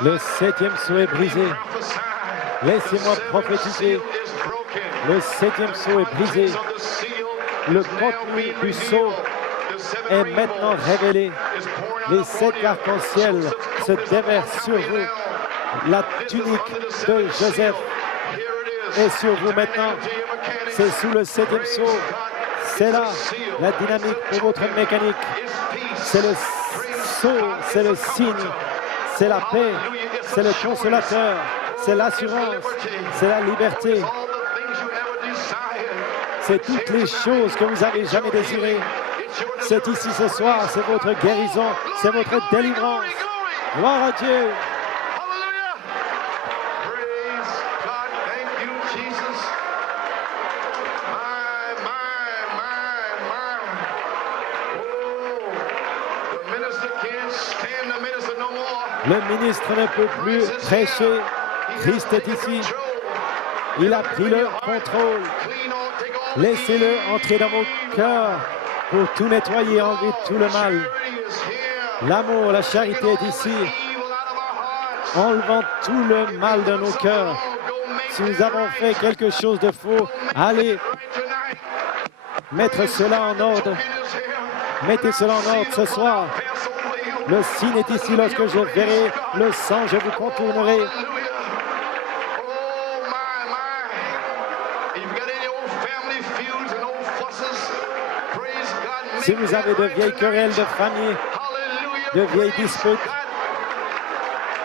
Le septième sceau est brisé. Laissez-moi prophétiser. Le septième sceau est brisé. Le contenu du sceau est maintenant révélé. Les 7 arcs-en-ciel se déversent sur vous. La tunique de Joseph est sur vous maintenant. C'est sous le septième sceau. C'est là la dynamique pour votre mécanique. C'est le sceau, c'est le signe. C'est la paix, c'est le consolateur, c'est l'assurance, c'est la liberté. C'est toutes les choses que vous avez jamais désirées. C'est ici ce soir, c'est votre guérison, c'est votre délivrance. Gloire à Dieu. Le ministre ne peut plus prêcher. Christ est ici. Il a pris le contrôle. Laissez-le entrer dans vos cœurs pour tout nettoyer, enlever tout le mal. L'amour, la charité est ici, enlevant tout le mal de nos cœurs. Si nous avons fait quelque chose de faux, allez mettre cela en ordre. Mettez cela en ordre ce soir. Le signe est ici. Lorsque je verrai le sang, je vous contournerai. Si vous avez de vieilles querelles de famille, de vieilles disputes,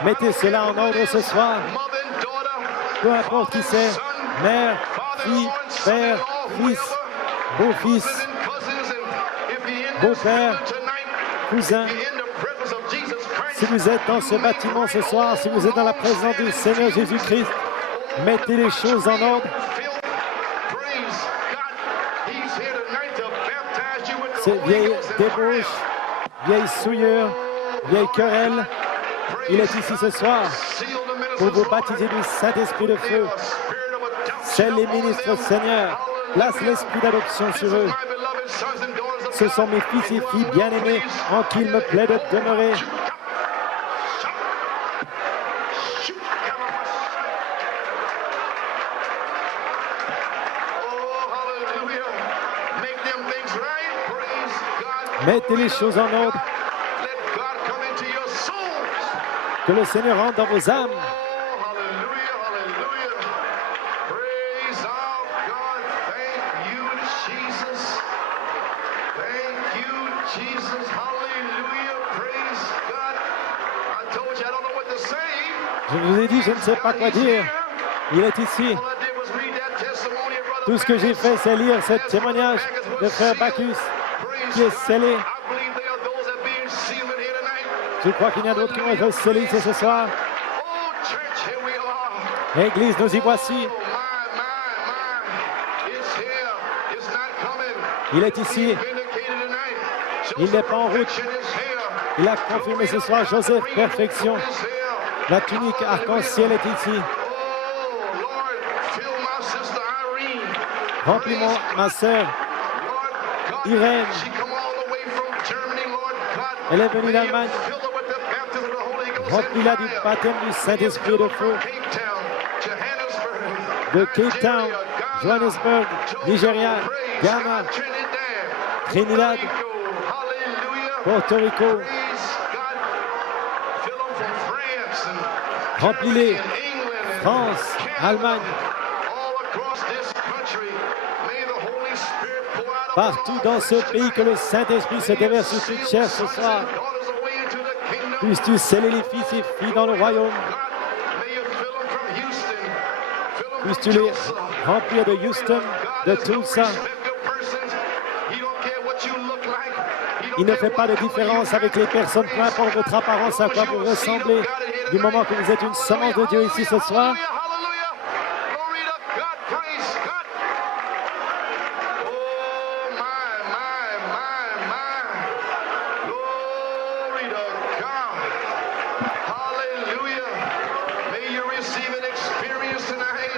mettez cela en ordre ce soir. Peu importe qui c'est, mère, fille, père, fils, beau-fils, beau-père, cousin. Si vous êtes dans ce bâtiment ce soir, si vous êtes dans la présence du Seigneur Jésus-Christ, mettez les choses en ordre. Ces vieilles débauches, vieilles souillures, vieilles querelles, il est ici ce soir pour vous baptiser du Saint-Esprit de feu. C'est les ministres, Seigneur. Place l'esprit d'adoption sur eux. Ce sont mes fils et filles bien-aimés en qui il me plaît de demeurer. Mettez les choses en ordre. Que le Seigneur entre dans vos âmes. Je vous ai dit, je ne sais pas quoi dire. Il est ici. Tout ce que j'ai fait, c'est lire ce témoignage de Frère Bacchus qui est scellé. Je crois qu'il y a d'autres qui vont être scellés ici ce soir. Église, nous y voici. Il est ici. Il n'est pas en route. Il a confirmé ce soir Joseph, perfection. La tunique arc-en-ciel est ici. Remplis-moi ma sœur, Irène. Elle est venue d'Allemagne. Remplis-la du baptême du Saint-Esprit de feu. De Cape Town, Johannesburg, Nigeria, Ghana, Trinidad, Porto Rico. Remplis-les. France, Allemagne. partout dans ce pays, que le Saint-Esprit se déverse sur toute chair ce soir. Puisses-tu sceller les fils et filles dans le royaume. Puisses-tu les remplir de Houston, de Tulsa. Il ne fait pas de différence avec les personnes, peu importe votre apparence, à quoi vous ressemblez, du moment que vous êtes une semence de Dieu ici ce soir.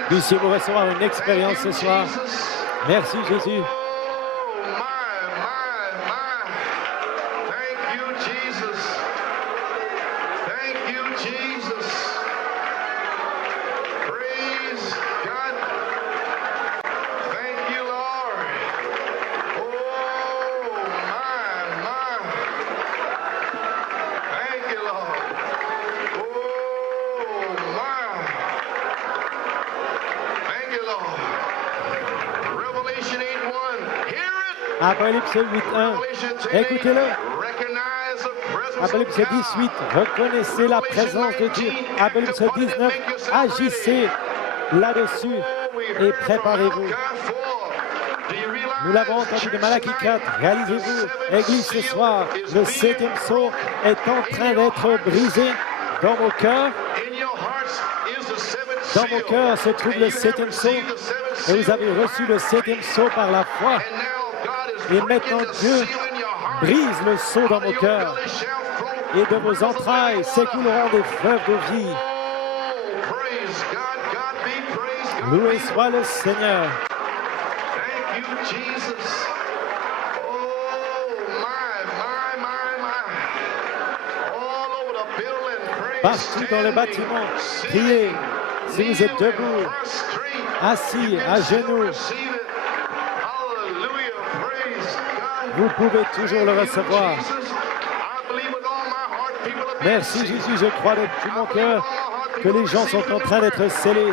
Puissiez-vous recevoir une expérience ce soir. Merci Jésus. Apocalypse 8.1, écoutez-le. Apocalypse 18, reconnaissez la présence de Dieu. Apocalypse 19, agissez là-dessus et préparez-vous. Nous l'avons entendu de Malachie 4, réalisez-vous, Église, ce soir, le 7e sceau est en train d'être brisé dans vos cœurs. Dans vos cœurs se trouve le 7e sceau et vous avez reçu le 7e sceau par la foi. Et maintenant, Dieu brise le sceau dans vos cœurs. Et de vos entrailles s'écouleront des fleuves de vie. Loué soit le Seigneur. Partout dans le bâtiment, criez. Si vous êtes debout, assis, à genoux, vous pouvez toujours le recevoir. Merci Jésus, je crois de tout mon cœur que les gens sont en train d'être scellés.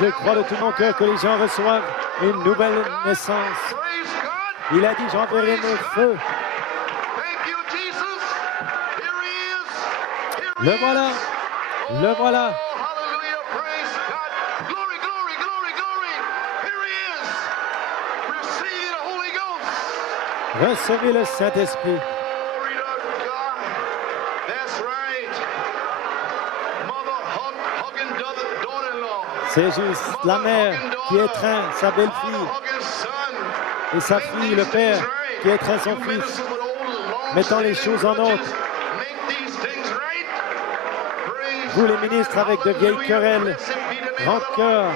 Je crois de tout mon cœur que les gens reçoivent une nouvelle naissance. Il a dit, j'enverrai mon feu. Le voilà, le voilà. Recevez le Saint-Esprit. C'est juste la mère qui étreint sa belle-fille et sa fille, le père qui étreint son fils, mettant les choses en ordre. Vous les ministres avec de vieilles querelles, rancœur,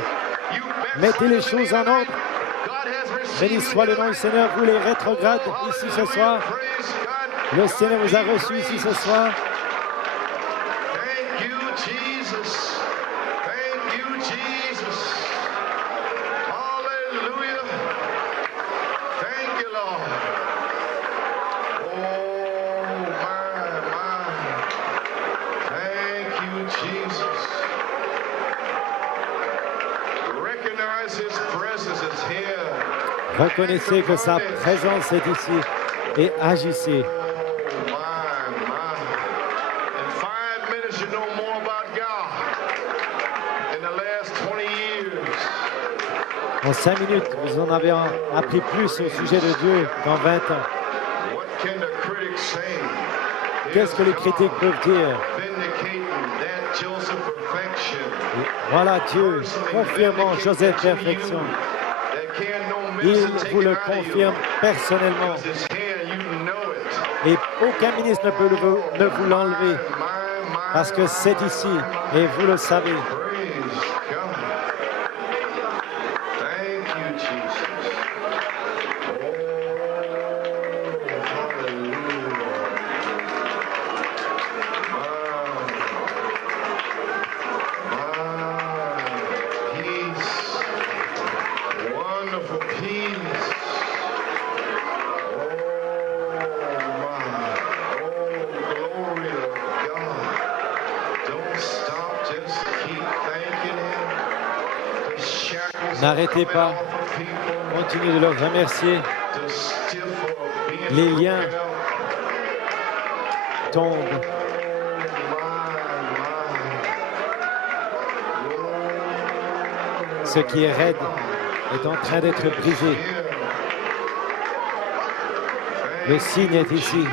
mettez les choses en ordre. Béni soit le nom du Seigneur, vous les rétrogrades ici ce soir. Le Seigneur vous a reçus ici ce soir. Reconnaissez que sa présence est ici et agissez. En 5 minutes, vous en avez appris plus au sujet de Dieu qu'en 20 ans. Qu'est-ce que les critiques peuvent dire? Voilà Dieu, confirmant Joseph perfection. Il vous le confirme personnellement. Et aucun ministre ne vous l'enlever. Parce que c'est ici et vous le savez. N'arrêtez pas Continue de le remercier. Les liens tombent. Ce qui est raide est en train d'être brisé. Le signe est ici.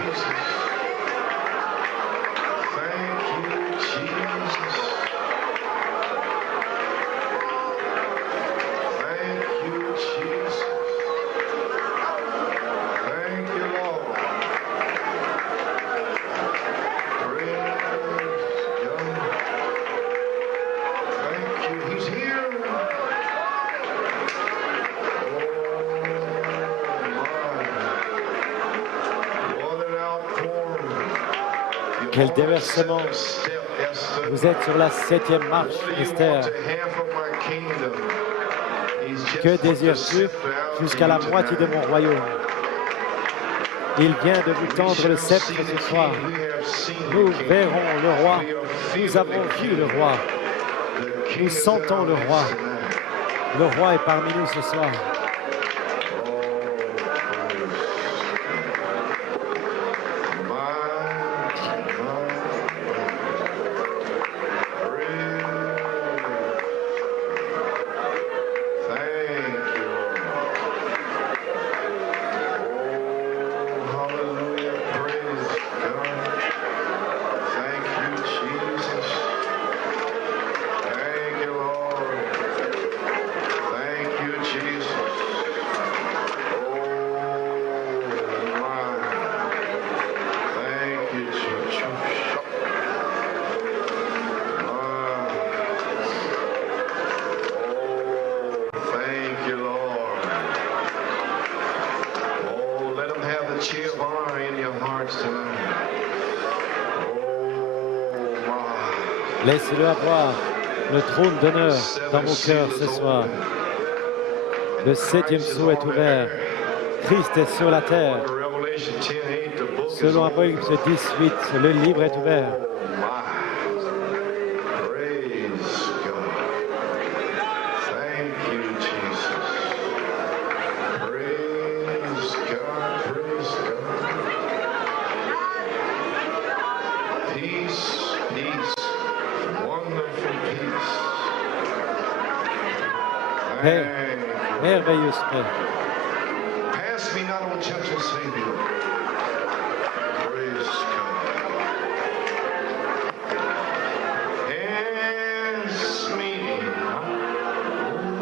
Quel déversement! Vous êtes sur la 7e marche, Esther. Que désires-tu jusqu'à la moitié de mon royaume? Il vient de vous tendre le sceptre ce soir. Nous verrons le roi. Nous avons vu le roi. Nous sentons le roi. Le roi est parmi nous ce soir. Laissez-le avoir le trône d'honneur dans vos cœurs ce soir. Le 7e sceau est ouvert. Christ est sur la terre. Selon Apocalypse 18, le livre est ouvert. Paix, merveilleuse paix. Pass me not, O gentle Savior. Praise God. Pass me not,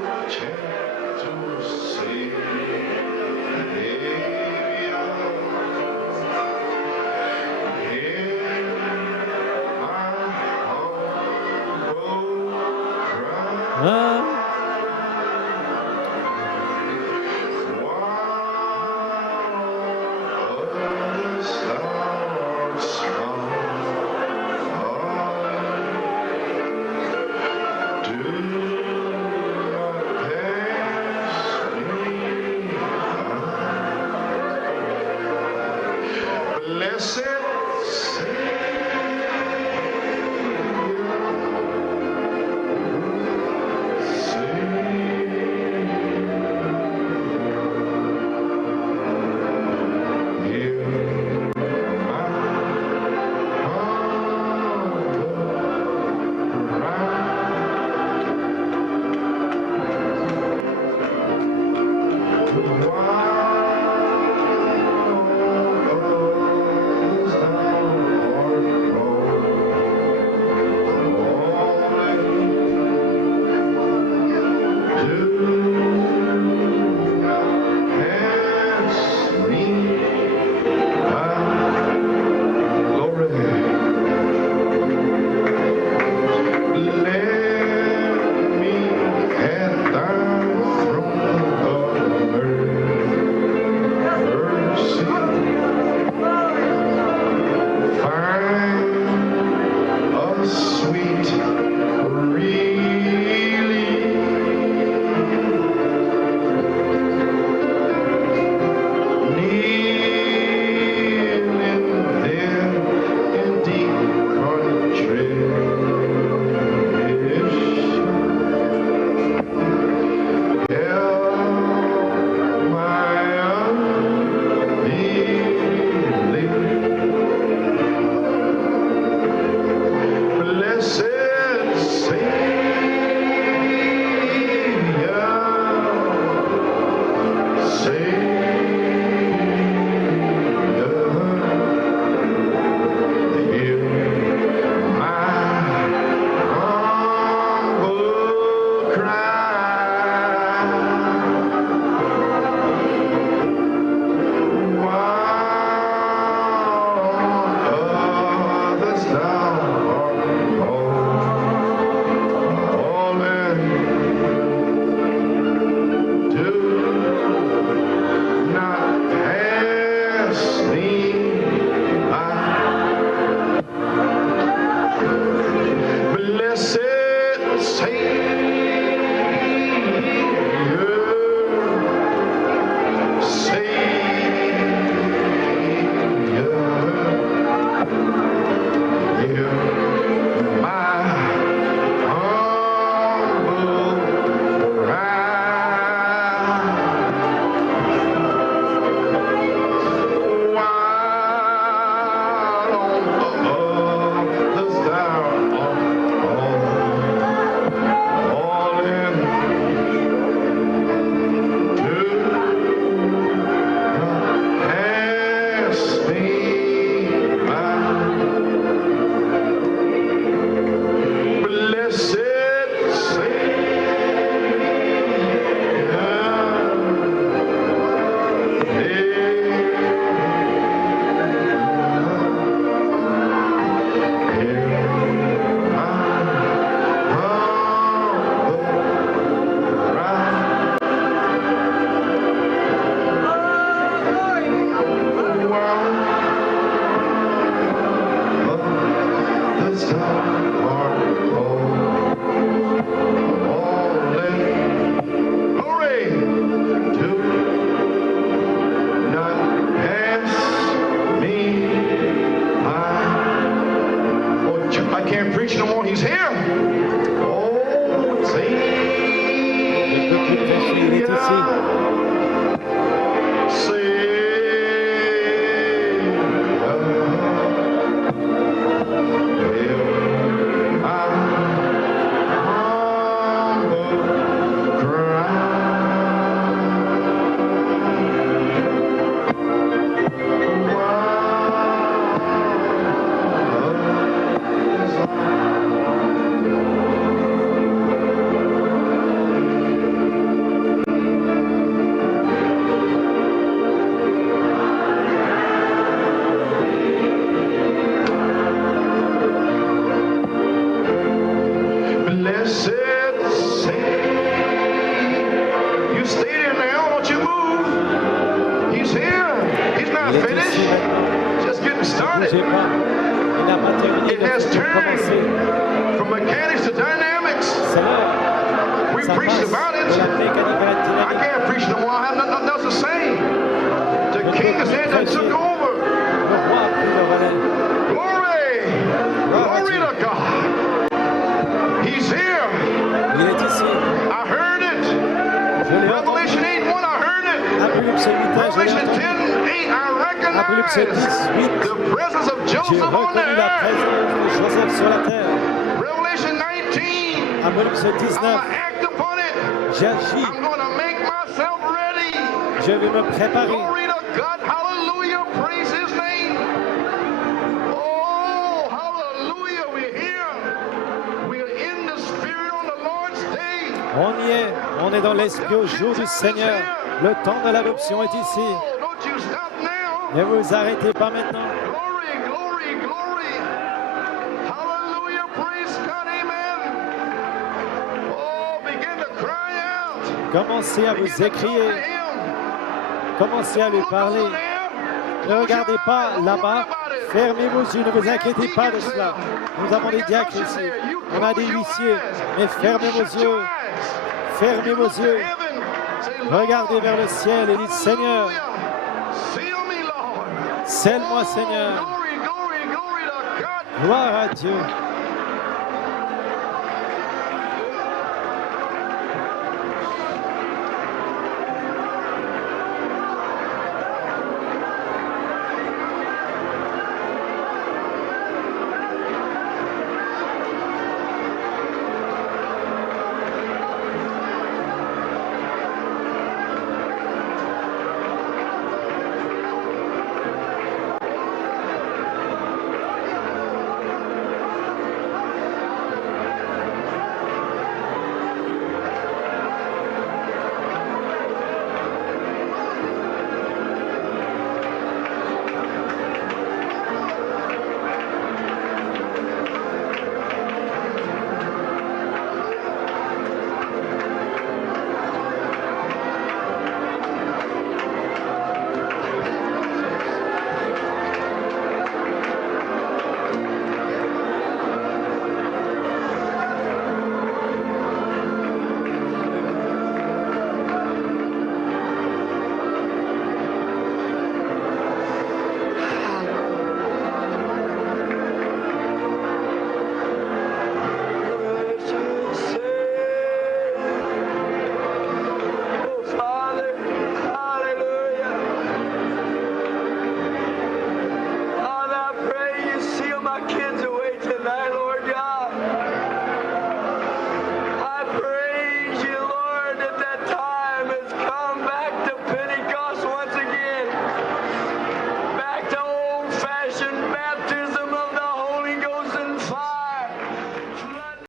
O gentle Savior. Hear my humble cry. preach no more. He's here. Oh, Je ne peux plus prêcher, il est ici. Je vais me préparer. Glory to God. Hallelujah. Praise His name. Oh, hallelujah. We're here. We're in the Spirit on the Lord's day. On y est. On est dans l'Esprit au jour du Seigneur. Le temps de l'adoption est ici. Oh, don't you stop now. Ne vous arrêtez pas maintenant. Glory, glory, glory. Hallelujah. Praise God. Amen. Oh, begin to cry out. Commencez à vous écrier. Commencez à lui parler. Ne regardez pas là-bas. Fermez vos yeux. Ne vous inquiétez pas de cela. Nous avons des diacres ici. On a des huissiers. Mais fermez vos yeux. Fermez vos yeux. Regardez vers le ciel et dites, Seigneur, scelle-moi, Seigneur. Gloire à Dieu. Come